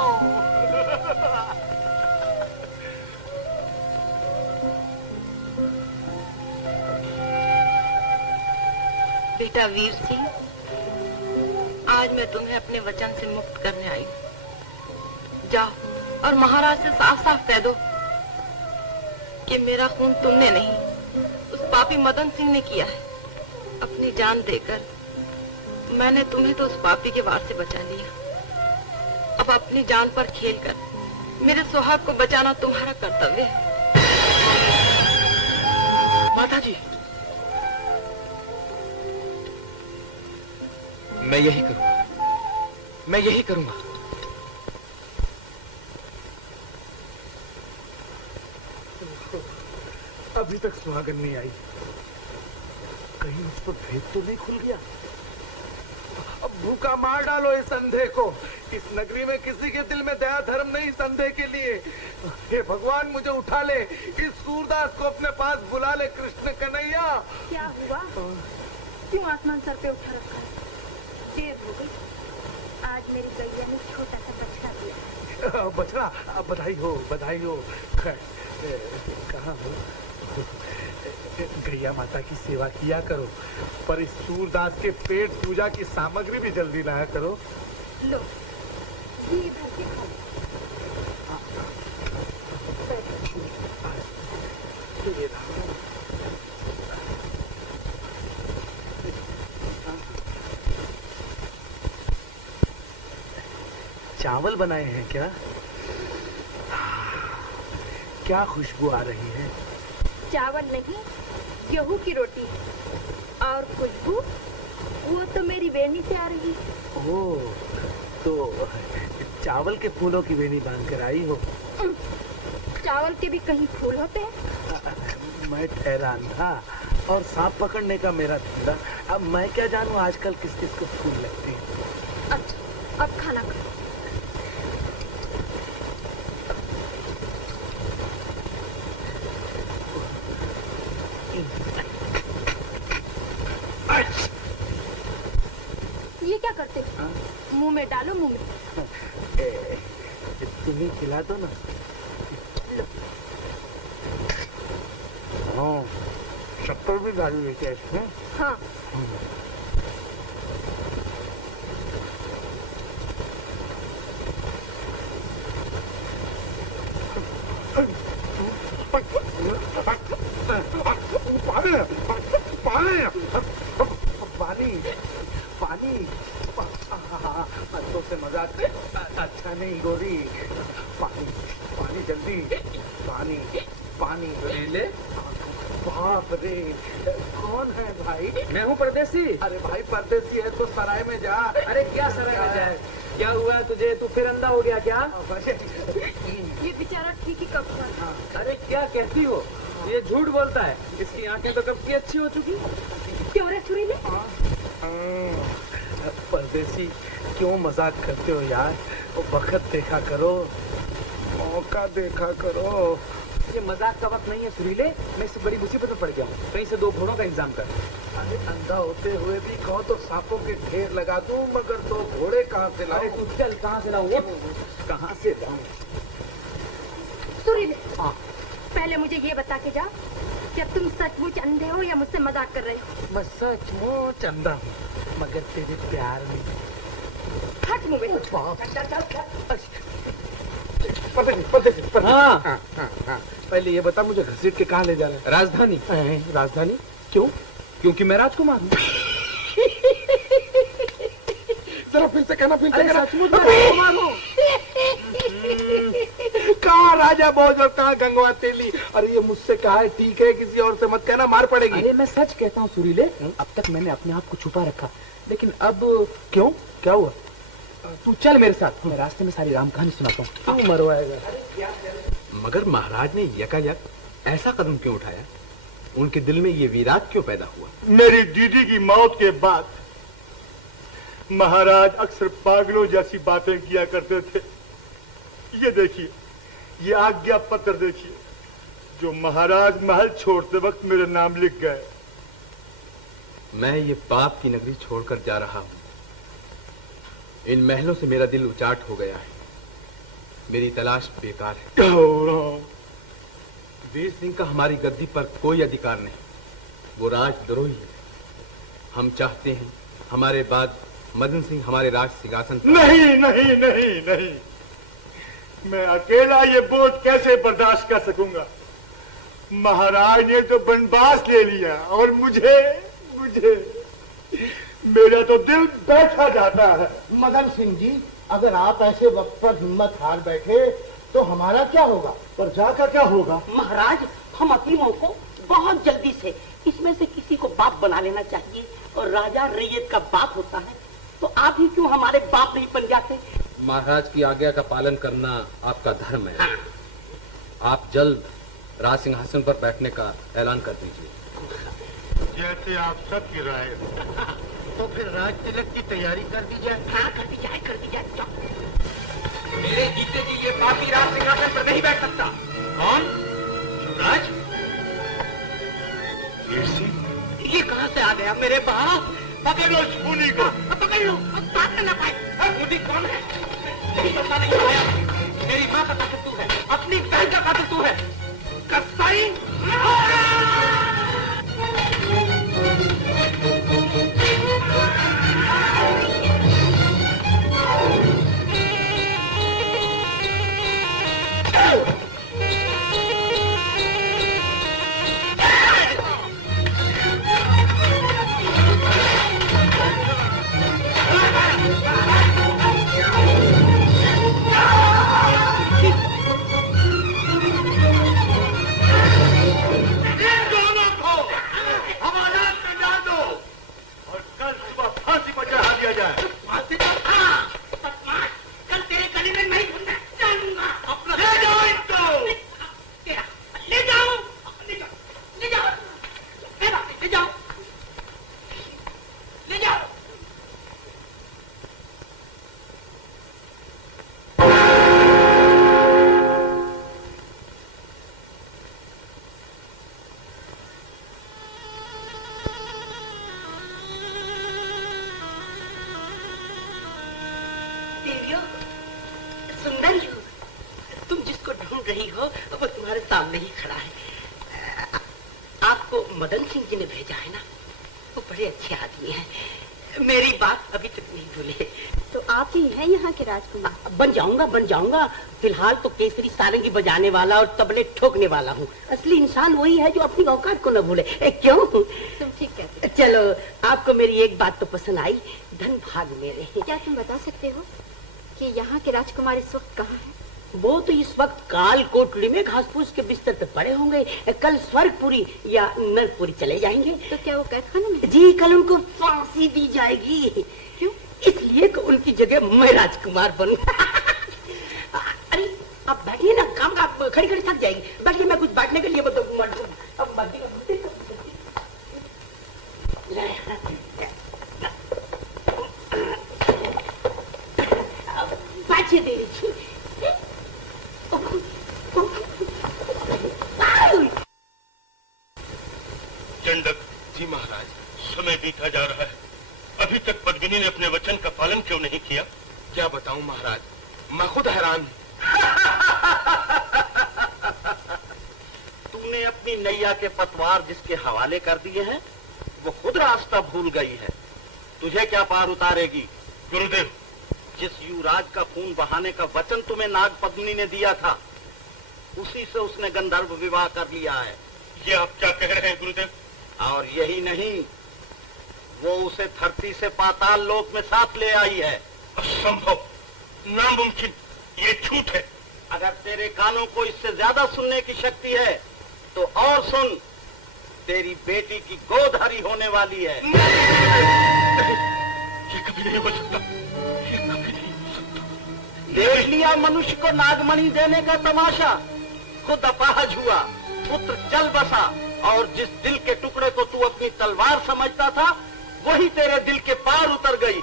बेटा वीर सिंह, आज मैं तुम्हें अपने वचन से मुक्त करने आई हूँ। जाओ और महाराज से साफ साफ कह दो कि मेरा खून तुमने नहीं, उस पापी मदन सिंह ने किया है। अपनी जान देकर मैंने तुम्हें तो उस पापी के वार से बचा लिया। अब अपनी जान पर खेलकर मेरे सुहाग को बचाना तुम्हारा कर्तव्य है। माता जी, मैं यही करूंगा, मैं यही करूंगा। अभी तक सुहागन नहीं आई, कहीं उस पर भेद तो नहीं खुल गया? अब भूखा मार डालो इस अंधे को। इस नगरी में किसी के दिल में दया धर्म नहीं इस अंधे के लिए। हे भगवान, मुझे उठा ले, इस सूरदास को अपने पास बुला ले। कृष्ण कन्हैया। क्या हुआ? क्यों आसमान सर पे उठा रखा है? देर हो गई। आज मेरी गैया ने छोटा सा बछड़ा दिया। बछड़ा? बधाई हो, बधाई हो। कहाँ हो? गैया माता की सेवा किया करो, पर इस सूरदास के पेट पूजा की सामग्री भी जल्दी लाया करो। लो, ये भर के खाओ। चावल बनाए हैं क्या? क्या खुशबू आ रही है? चावल नहीं, गेहूं की रोटी और खुशबू वो तो मेरी वेणी से आ रही है। ओह, तो चावल के फूलों की वेणी बांध कर आई हो? चावल के भी कहीं फूल होते हैं? मैं ठहरा अंधा और सांप पकड़ने का मेरा धंधा। अब मैं क्या जानूं आजकल किस किस को फूल लगते हैं। अच्छा, अब खाना खाओ। ये क्या करते हो? मुंह में डालो, मुंह में। तुम्हें खिला दो ना। हाँ, शक्कर भी डाली हुई है इसमें। हाँ। पानी पानी तो से मजाक अच्छा नहीं गोरी। पानी पानी जल्दी, पानी पानी ले। बाप रे, कौन है भाई? मैं हूँ परदेसी। अरे भाई, परदेसी है तो सराय में जा। अरे क्या सराय में जाए? क्या हुआ तुझे? तू फिर अंधा हो गया क्या? ये बेचारा ठीक ही कब हुआ। अरे क्या कहती हो? ये झूठ बोलता है। इसकी आंखें तो कब की अच्छी हो चुकी। क्यों रे सुरीले? परदेसी, क्यों मजाक करते हो यार? वो वक्त देखा करो, मौका देखा करो। ये मजाक का वक्त नहीं है सुरीले। मैं इससे बड़ी मुसीबत में पड़ गया हूँ। कहीं से 2 घोड़ों का इंतजाम कर। अरे अंधा होते हुए भी कहो तो सांपों के ढेर लगा दूं, मगर 2 घोड़े कहाँ से लाऊं? तू चल, कहाँ से लाऊं? कहाँ से लाऊं? सुरीले, पहले मुझे ये बता के जा, जब तुम सचमुच अंधे हो या मुझसे मजाक कर रहे हो? मैं सचमुच अंधा हूँ, मगर तेरे प्यार में। हट मुँह में। हाँ। पहले ये बता, मुझे घसीट के कहाँ ले जाना है? राजधानी। राजधानी? क्यों? क्योंकि मैं राजकुमार हूँ। जरा फिर से कहना, फिर से कहना। सचमुच मैं राजकुमार हूँ। कहाँ राजा भोज और कहाँ गंगवा तेली? अरे ये मुझसे कहा है, ठीक है, किसी और से मत कहना, मार पड़ेगी। अरे मैं सच कहता हूँ सुरीले। अब तक मैंने अपने आप को छुपा रखा, लेकिन अब क्यों? क्या हुआ? तू चल मेरे साथ, मैं रास्ते में सारी राम कहानी सुनाता हूँ। क्यों मरवाएगा? मगर महाराज ने यकायक ऐसा कदम क्यों उठाया? उनके दिल में ये विराग क्यों पैदा हुआ? मेरी दीदी की मौत के बाद महाराज अक्सर पागलों जैसी बातें किया करते थे। ये देखिए, ये आज्ञा पत्र देखिए, जो महाराज महल छोड़ते वक्त मेरे नाम लिख गए। मैं ये पाप की नगरी छोड़कर जा रहा हूं। इन महलों से मेरा दिल उचाट हो गया है। मेरी तलाश बेकार है। वीर सिंह का हमारी गद्दी पर कोई अधिकार नहीं। वो राजद्रोही है। हम चाहते हैं हमारे बाद मदन सिंह हमारे राज सिंहासन पर। नहीं नहीं नहीं नहीं, मैं अकेला ये बोझ कैसे बर्दाश्त कर सकूंगा। महाराज ने तो बनवास ले लिया और मुझे मेरा तो दिल बैठा जाता है। मदन सिंह जी, अगर आप ऐसे वक्त पर हिम्मत हार बैठे तो हमारा क्या होगा? प्रजा का क्या होगा? महाराज, हम हकीमों को बहुत जल्दी से इसमें से किसी को बाप बना लेना चाहिए, और राजा रैयत का बाप होता है, तो आप ही क्यों हमारे बाप नहीं बन जाते? महाराज की आज्ञा का पालन करना आपका धर्म है। हाँ। आप जल्द राज सिंहासन पर बैठने का ऐलान कर दीजिए। जैसे आप सबकी राय हो। तो फिर राज तिलक की तैयारी कर दी जाए। हाँ, कर दी जाए, कर दी जाए। मेरे जीते जी ये पापी राज सिंहासन पर नहीं बैठ सकता। कौन? युवराज? वीर सिंह, ये कहाँ से आ गया मेरे बाप? पकड़ लो खूनी को। पकड़ लो, अब बात ना पाए। खूनी कौन है? नहीं पता नहीं आया। मेरी माँ का कातिल तू है, अपनी बहन का कातिल तू है। कसाई! मदन सिंह जी ने भेजा है ना, वो बड़े अच्छे आदमी हैं, मेरी बात अभी तक नहीं भूले। तो आप ही हैं यहाँ के राजकुमार? बन जाऊंगा। फिलहाल तो केसरी सारंगी बजाने वाला और तबले ठोकने वाला हूँ। असली इंसान वही है जो अपनी औकात को न भूले। क्यों? तुम ठीक कहते। चलो, आपको मेरी एक बात तो पसंद आई, धन भाग मेरे। क्या तुम बता सकते हो कि यहाँ के राजकुमार इस वक्त कहाँ हैं? वो तो इस वक्त काल कोठरी में घास फूस के बिस्तर पे पड़े होंगे। कल स्वर्गपुरी या नरकपुरी चले जाएंगे। तो क्या वो कैदखाने में? जी, कल उनको फांसी दी जाएगी। क्यों? इसलिए कि उनकी जगह मैं राजकुमार बनूं। अरे आप बैठिए ना, काम का आप खड़ी खड़ी थक जाएगी। बैठिए, मैं कुछ बांटने के लिए दे रही। चंडक जी महाराज, समय बीता जा रहा है, अभी तक पद्मिनी ने अपने वचन का पालन क्यों नहीं किया? क्या बताऊं महाराज, मैं खुद हैरान हूं। तूने अपनी नैया के पतवार जिसके हवाले कर दिए हैं, वो खुद रास्ता भूल गई है, तुझे क्या पार उतारेगी? गुरुदेव, जिस युवराज का खून बहाने का वचन तुम्हें नाग पद्मिनी ने दिया था, उसी से उसने गंधर्व विवाह कर लिया है। ये आप क्या कह रहे हैं गुरुदेव? और यही नहीं, वो उसे धरती से पाताल लोक में साथ ले आई है। असंभव, नामुमकिन, ये झूठ है। अगर तेरे कानों को इससे ज्यादा सुनने की शक्ति है तो और सुन, तेरी बेटी की गोदहरी होने वाली है। ये कभी नहीं हो सकता, ये कभी नहीं हो सकता। देख लिया मनुष्य को नागमणि देने का तमाशा, खुद अपाहज हुआ, पुत्र चल बसा, और जिस दिल के टुकड़े को तू अपनी तलवार समझता था, वही तेरे दिल के पार उतर गई।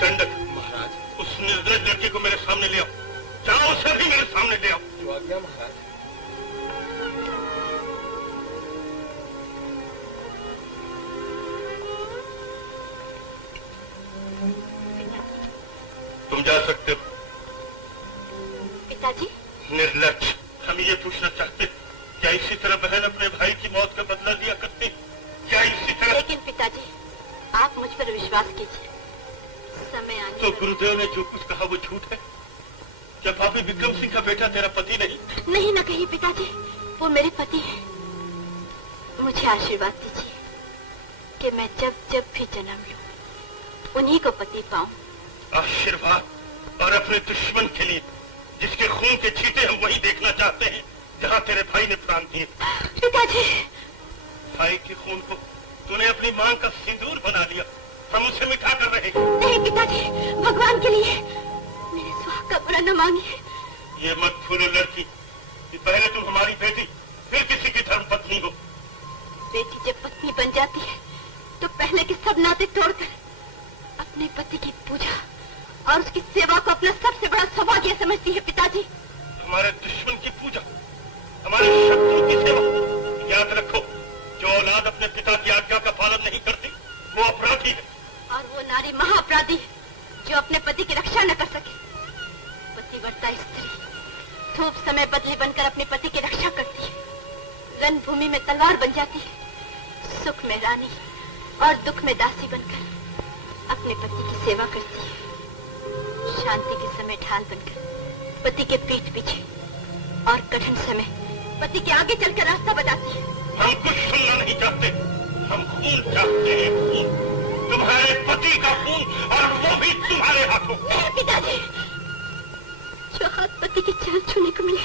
चंडक महाराज, उस निर्दयी लड़की को मेरे सामने ले आओ। जाओ, उसे भी मेरे सामने ले आओ। जो आज्ञा महाराज। तुम जा सकते हो। पिताजी, निर्लज्ज, हम ये पूछना चाहते क्या इसी तरह बहन अपने भाई की मौत का बदला लिया करती? क्या इसी तरह? लेकिन पिताजी, आप मुझ पर विश्वास कीजिए, समय आने तो गुरुदेव ने जो कुछ कहा वो झूठ है? क्या पापी विक्रम सिंह का बेटा तेरा पति नहीं? नहीं न कहीं पिताजी, वो मेरे पति हैं। मुझे आशीर्वाद दीजिए कि मैं जब जब भी जन्म लूं उन्हीं को पति पाऊं। आशीर्वाद? और अपने दुश्मन के लिए जिसके खून के छींटे हम वही देखना चाहते हैं जहां तेरे भाई ने प्राण दिए। पिताजी, भाई के खून को तूने अपनी मांग का सिंदूर बना लिया, हम उसे मिटा कर रहे। नहीं पिताजी, भगवान के लिए मेरे सुहाग का बुरा न मांगिए। ये मत भूलो लड़की कि पहले तुम हमारी बेटी फिर किसी की धर्म पत्नी हो। बेटी जब पत्नी बन जाती है तो पहले के सब नाते तोड़कर अपने पति की पूजा और उसकी सेवा को अपना सबसे बड़ा सौभाग्य समझती है। पिताजी, हमारे दुश्मन की पूजा, हमारे शत्रु की सेवा। याद रखो, जो औलाद अपने पिता की आज्ञा का पालन नहीं करती वो अपराधी है। और वो नारी महाअपराधी जो अपने पति की रक्षा न कर सके। पतिव्रता स्त्री धूप समय बदली बनकर अपने पति की रक्षा करती है, रणभूमि में तलवार बन जाती है, सुख में रानी और दुख में दासी बनकर अपने पति की सेवा करती है, शांति के समय ढाल बनकर पति के पीठ पीछे और कठिन समय पति के आगे चलकर रास्ता बताती है। हम कुछ सुनना नहीं चाहते, हम खून चाहते हैं, खून, तुम्हारे पति का खून, और वो भी तुम्हारे हाथों। नहीं पिताजी, जो हाथ पति के चरण छूने को मिले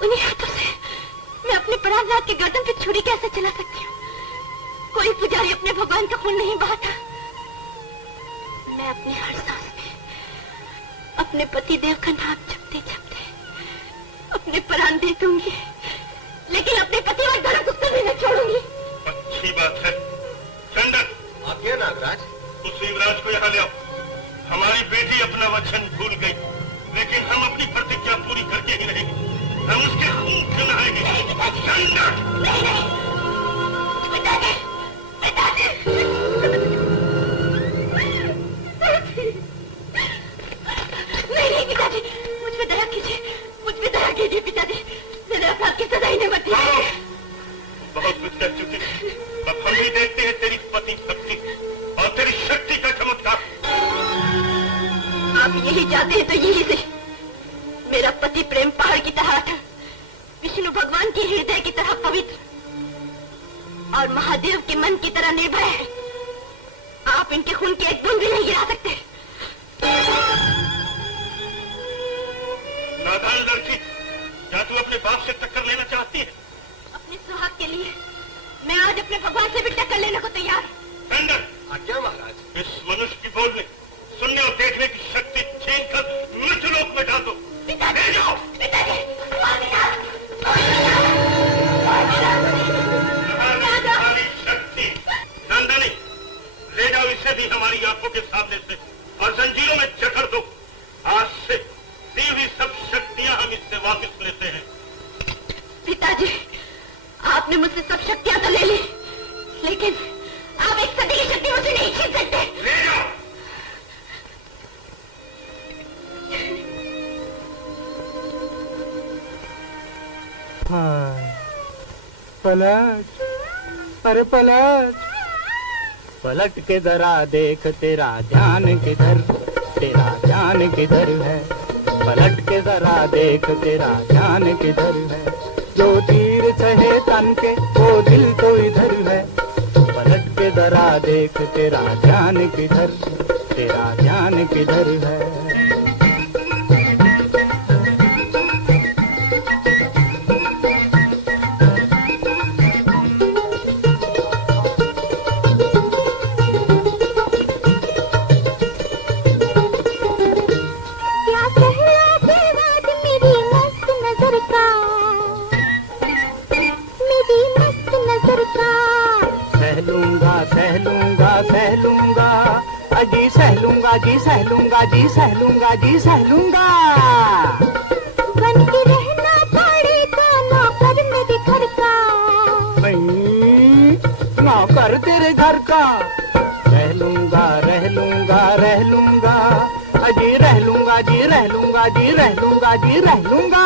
उन्हीं हाथों से मैं अपने प्राणनाथ के गर्दन पे छुरी कैसे चला सकती हूँ? कोई पुजारी अपने भगवान का खून नहीं बहाता। मैं अपने हर सांस में अपने पति देव का नाम जपते जपते अपने प्राण दे दूंगी, लेकिन अपने पति और धर्म को कभी न छोड़ूंगी। अच्छी बात है। चंदन, आज्ञा नागराज। उस युवराज को यहाँ ले आओ। हमारी बेटी अपना वचन भूल गई, लेकिन हम अपनी प्रतिज्ञा पूरी करके ही रहेंगे। हम उसके खून से नहाएंगे। नहीं पिताजी, मुझ पे दया कीजिए, मुझ पे दया कीजिए पिताजी, मेरे अपराध की सजा इन्हें मत दीजिए। बहुत कुछ कर चुके, अब हम भी देखते हैं तेरी पति शक्ति और तेरी शक्ति का चमत्कार। आप यही चाहते हैं तो यही से मेरा पति प्रेम पहाड़ की तरह अटल, विष्णु भगवान के हृदय की तरह पवित्र और महादेव के मन की तरह निर्भय है। आप इनके खून की एक बूंद भी नहीं गिरा सकते। नादान लड़की, क्या तू अपने बाप से टक्कर लेना चाहती है? अपने सुहाग के लिए मैं आज अपने भगवान से भी टक्कर लेने को तैयार हूँ। आज्ञा महाराज। इस मनुष्य की बोलने, सुनने और देखने की शक्ति छीन कर मृत्युलोक में डाल दो। पिताजी, पिताजी, हमारी शक्ति। नंदनी, ले जाओ इसे भी हमारी आंखों के सामने से और जंजीरों में जकड़ दो। आज से दी हुई सब शक्तियां हम इससे वापस लेते हैं। पिताजी, आपने मुझसे सब शक्तियां तो ले ली, लेकिन आप एक सदी की शक्ति मुझसे नहीं छीन सकते। ले जाओ। पलट, अरे पलट, पलट के जरा देख तेरा ध्यान किधर, तेरा ध्यान किधर है। पलट के जरा देख तेरा ध्यान किधर है। जो तीर चढ़े तन के वो दिल तो इधर है। पलट के जरा देख तेरा ध्यान किधर, तेरा ध्यान किधर है। जी सहलूंगा, जी सहलूंगा, जी सहलूंगा, जी सहलूंगा। बन के रहना पड़ेगा नौकर मेरे घर का। नौकर तेरे घर का। रह लूंगा, रह लूंगा, रह लूंगा, अजी रह रह लूंगा जी, रह लूंगा जी, रह लूंगा।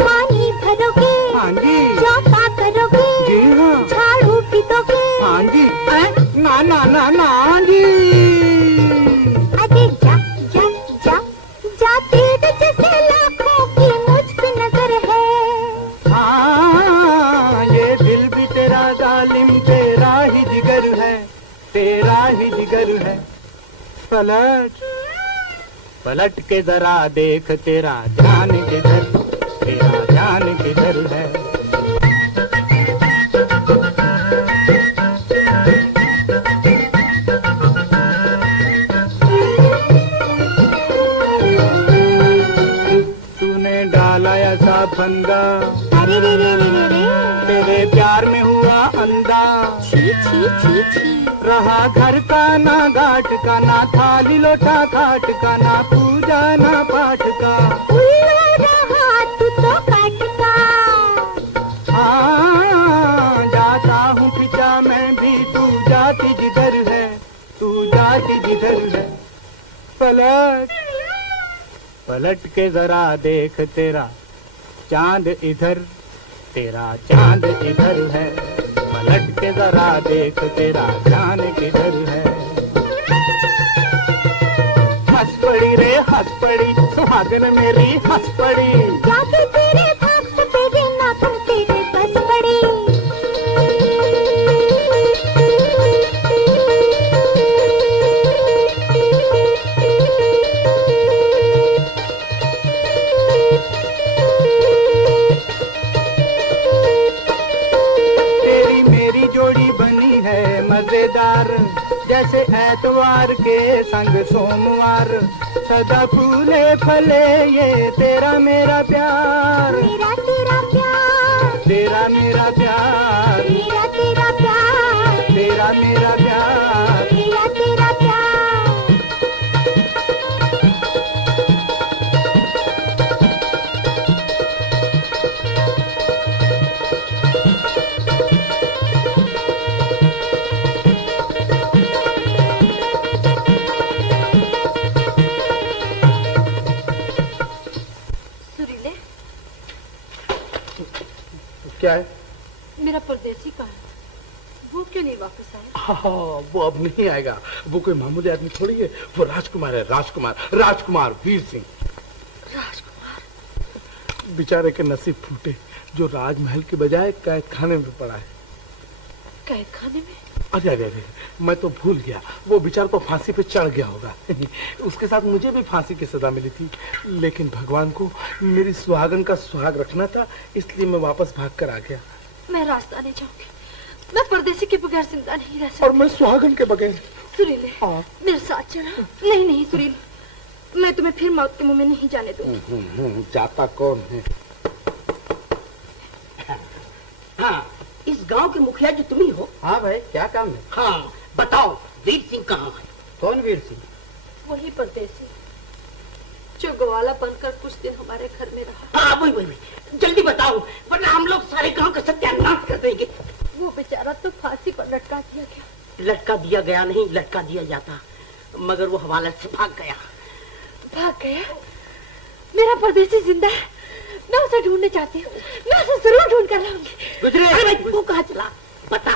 पानी भरोगे? हाँ जी। चौका करोगे? जी हाँ। झाड़ू पीटोगे? हाँ जी। ना ना ना ना जी। अरे जा जा जा जा, तेरे जैसे लाखों की मुझ पे नजर है। हाँ, ये दिल भी तेरा जालिम, तेरा ही जिगर है, तेरा ही जिगर है। पलट पलट के जरा देख, तेरा जान किधर, तेरा जान किधर है। तूने डाला ऐसा फंदा, अरे रे रे रे रे रे, तेरे प्यार में हुआ अंधा। छी छी छी छी। रहा घर का ना घाट का, ना थाली लोटा काट का, ना पूजा ना पाठ का। उल्लू रहा तू तो काट का। हाँ, जाता हूँ पिता मैं भी, तू जाती जिधर है, तू जाती जिधर है। पलट पलट के जरा देख, तेरा चांद इधर, तेरा चांद इधर है। पलट के जरा देख, तेरा चांद किधर है। हंस पड़ी रे हंस पड़ी, सुहागन मेरी हंस पड़ी। जाके तेरे भाग से तेरे नाखून तेरे बस पड़ी। तेरी मेरी जोड़ी बनी है मजेदार, जैसे ऐतवार के संग सोमवार। सदा फूले फले ये तेरा मेरा प्यार, मेरा तेरा प्यार, तेरा मेरा प्यार, मेरा तेरा प्यार, तेरा मेरा प्यार। मेरा तेरा प्यार। सुरीले, क्या है? मेरा परदेसी कहाँ है? वो क्यों नहीं वापस आया? हाँ, वो अब नहीं आएगा। वो कोई मामूली आदमी थोड़ी है, वो राजकुमार है, राजकुमार, राजकुमार वीर सिंह। राजकुमार? बेचारे के नसीब फूटे, जो राजमहल के बजाय कैद खाने में पड़ा है। कैद खाने में? अरे अरे अरे, मैं तो भूल गया, वो बेचारा तो फांसी पे चढ़ गया होगा। उसके साथ मुझे भी फांसी की सजा मिली थी, लेकिन भगवान को मेरी सुहागन का सुहाग रखना था, इसलिए मैं वापस भाग कर आ गया। मैं रास्ता नहीं जाऊंगी, मैं परदेसी के बगैर जिंदा नहीं रह सकती। और मैं सुहागन के बगैर। सुरीले, मेरे साथ चला। नहीं नहीं सुरीले, मैं तुम्हें फिर मौत के मुंह में नहीं जाने दूंगी। जाता कौन है? हाँ, इस गांव के मुखिया जो तुम ही हो। हाँ भाई, क्या काम है? हाँ, बताओ वीर सिंह कहाँ है? कौन वीर सिंह? वही परदेसी जो ग्वाला बनकर कुछ दिन हमारे घर में रहा। हाँ, वही, जल्दी बताओ, वरना हम लोग सारे गांव का सत्यानाश कर देंगे। वो बेचारा तो फांसी पर लटका दिया गया। लटका दिया गया नहीं, लटका दिया जाता, मगर वो हवाले से भाग गया। भाग गया? मेरा परदेसी जिंदा है, मैं उसे ढूंढने चाहती हूँ, मैं उसे जरूर ढूंढ कर लाऊंगी। गुजरे, तू कहाँ चला? बता,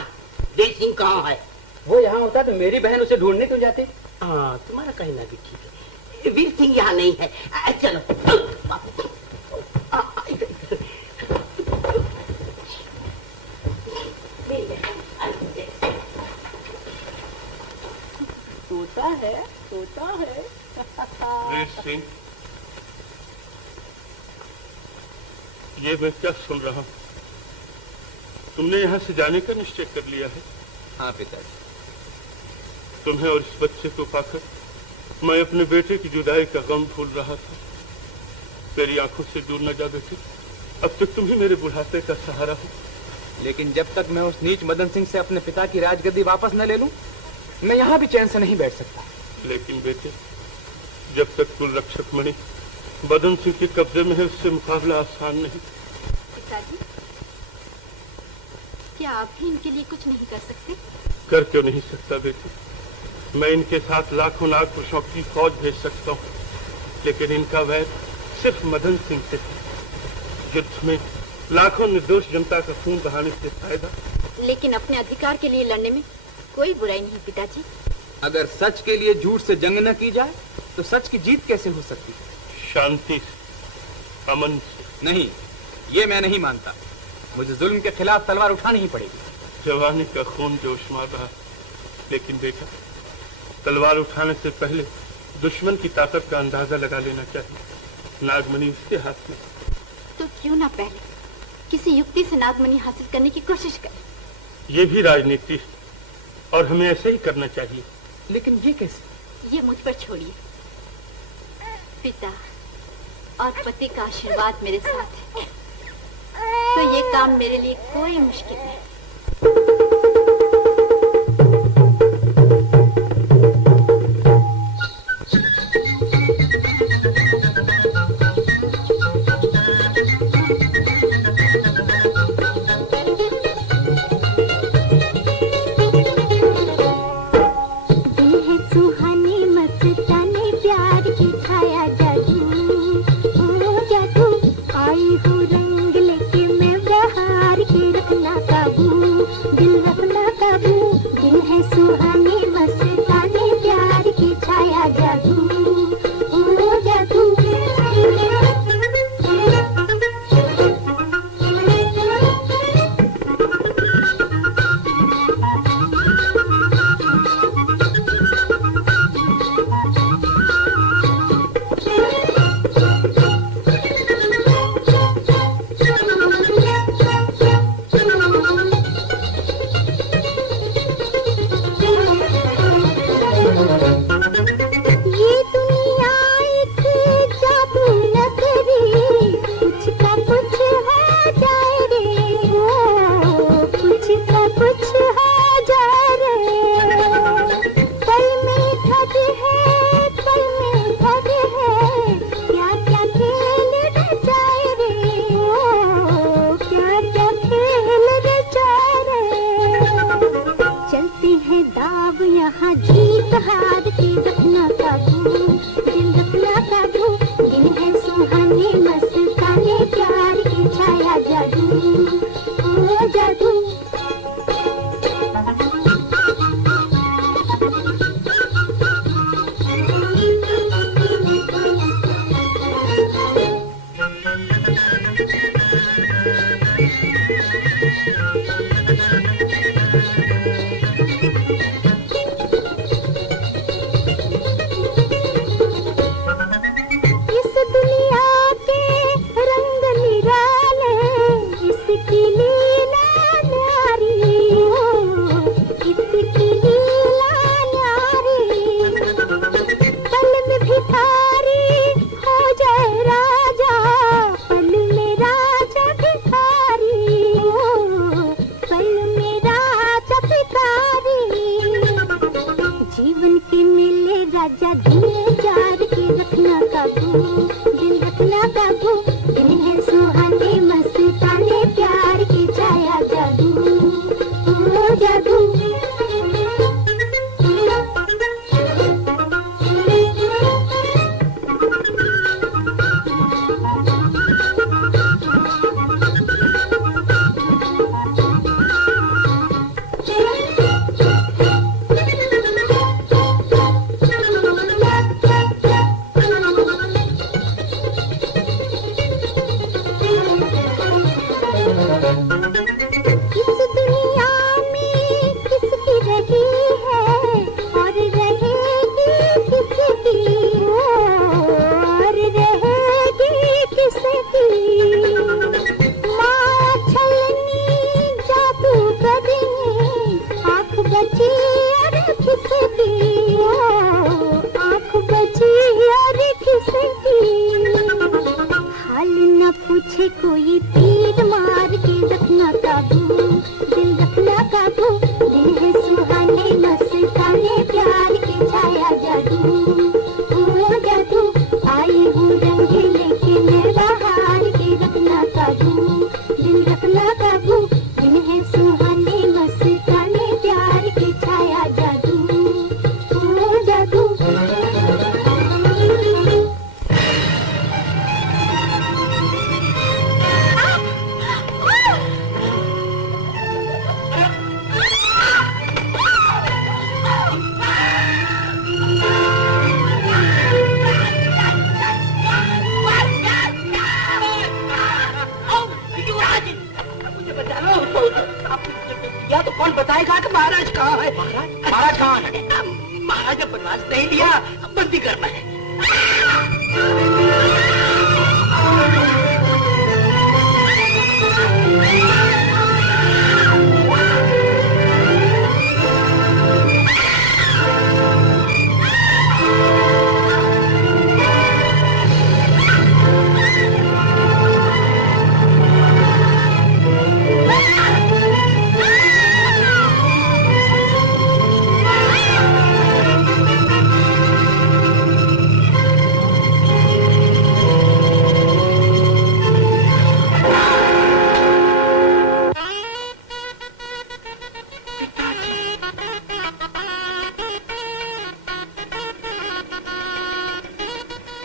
वीर सिंह कहाँ है? वो यहाँ होता तो मेरी बहन उसे ढूंढने क्यों जाती? हाँ, तुम्हारा कहना भी ठीक है। वीर सिंह यहाँ नहीं है। चलो सोता है, सोता है। वीर सिंह, ये मैं क्या सुन रहा हूँ? तुमने यहाँ से जाने का निश्चय कर लिया है? हाँ पिताजी। तुम्हें और इस बच्चे को पाकर मैं अपने बेटे की जुदाई का गम भूल रहा था। मेरी आंखों से दूर न जा बेटे, अब तक तुम ही मेरे बुढ़ापे का सहारा हो। लेकिन जब तक मैं उस नीच मदन सिंह से अपने पिता की राजगद्दी वापस न ले लूं, मैं यहाँ भी चैन से नहीं बैठ सकता। लेकिन बेटे, जब तक कुल रक्षक मणि मदन सिंह के कब्जे में है, उससे मुकाबला आसान नहीं। पिताजी, क्या आप भी इनके लिए कुछ नहीं कर सकते? कर क्यों नहीं सकता बेटे? मैं इनके साथ लाखों नाग पुरुषों की फौज भेज सकता हूँ, लेकिन इनका वैर सिर्फ मदन सिंह से था। युद्ध में लाखों निर्दोष जनता का खून बहाने से फायदा। लेकिन अपने अधिकार के लिए लड़ने में कोई बुराई नहीं पिताजी। अगर सच के लिए झूठ से जंग न की जाए तो सच की जीत कैसे हो सकती है? शांति से, अमन से। नहीं, ये मैं नहीं मानता। मुझे जुल्म के खिलाफ तलवार उठानी ही पड़ेगी। जवानी का खून जोश मार रहा, लेकिन बेटा तलवार उठाने से पहले दुश्मन की ताकत का अंदाजा लगा लेना चाहिए। नागमणि उसके हाथ में। तो क्यों ना पहले किसी युक्ति से नागमणि हासिल करने की कोशिश करें? ये भी राजनीति है और हमें ऐसे ही करना चाहिए। लेकिन ये कैसे? ये मुझ पर छोड़िए। पिता और पति का आशीर्वाद मेरे साथ है, तो ये काम मेरे लिए कोई मुश्किल नहीं। इस दुनिया के रंग निराले, इसकी कौन बताएगा कि महाराज कहाँ है? महाराज कहाँ है? महाराज ने बनवास नहीं लिया, बंदी करना है।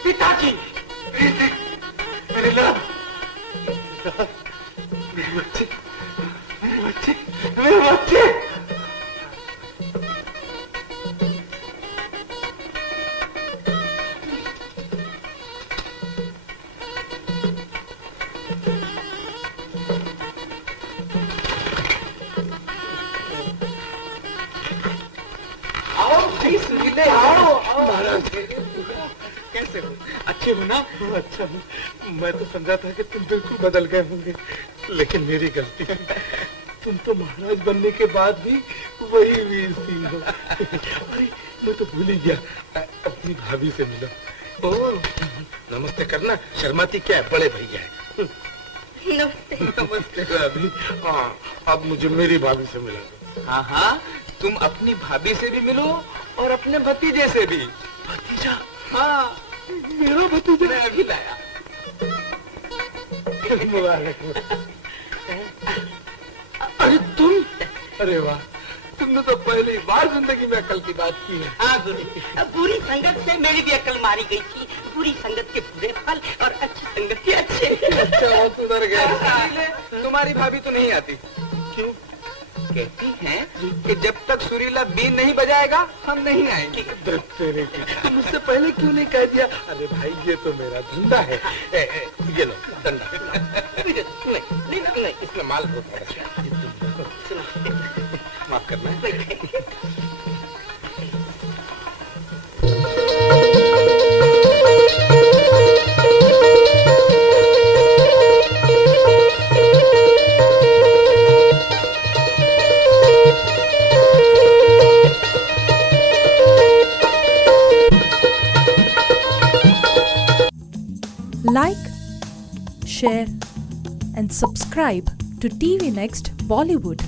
पिताजी, मेरे लाल, मेरे बच्चे, मेरे बच्चे, मेरे बच्चे। आओ भाई सुरीले, आओ महाराज कैसे हो? अच्छे हो ना? अच्छा हूँ। मैं तो समझा था कि तुम बिल्कुल बदल गए होंगे, लेकिन मेरी गलती है। तुम तो महाराज बनने के बाद भी वही वीर सिंह हो। अरे मैं तो भूल ही गया, अपनी भाभी से मिलो। ओ नमस्ते करना, शर्माती क्या है, बड़े भैया है। नमस्ते। नमस्ते भाभी। हाँ अब मुझे मेरी भाभी से मिला दो। हाँ हाँ, तुम अपनी भाभी से भी मिलो और अपने भतीजे से भी। भतीजा? हाँ, मेरा भतीजा? मैं अभी लाया। मुबारक। अरे तुम, अरे वाह, तुमने तो पहली बार जिंदगी में अकल की बात की है। हाँ गुरु, बुरी संगत से मेरी भी अकल मारी गई थी। बुरी संगत के बुरे फल और अच्छी संगत के अच्छे। अच्छा बहुत सुधर गया। तुम्हारी भाभी तो नहीं आती। क्यों? कहती हैं कि जब तक सुरीला बीन नहीं बजाएगा हम नहीं आएंगे। तेरे की, तुम मुझसे पहले क्यों नहीं कह दिया? अरे भाई ये तो मेरा धंधा है। ये लो धंधा। नहीं, इसमें माल बहुत है। माफ करना है। Like, share and subscribe to TV Next Bollywood.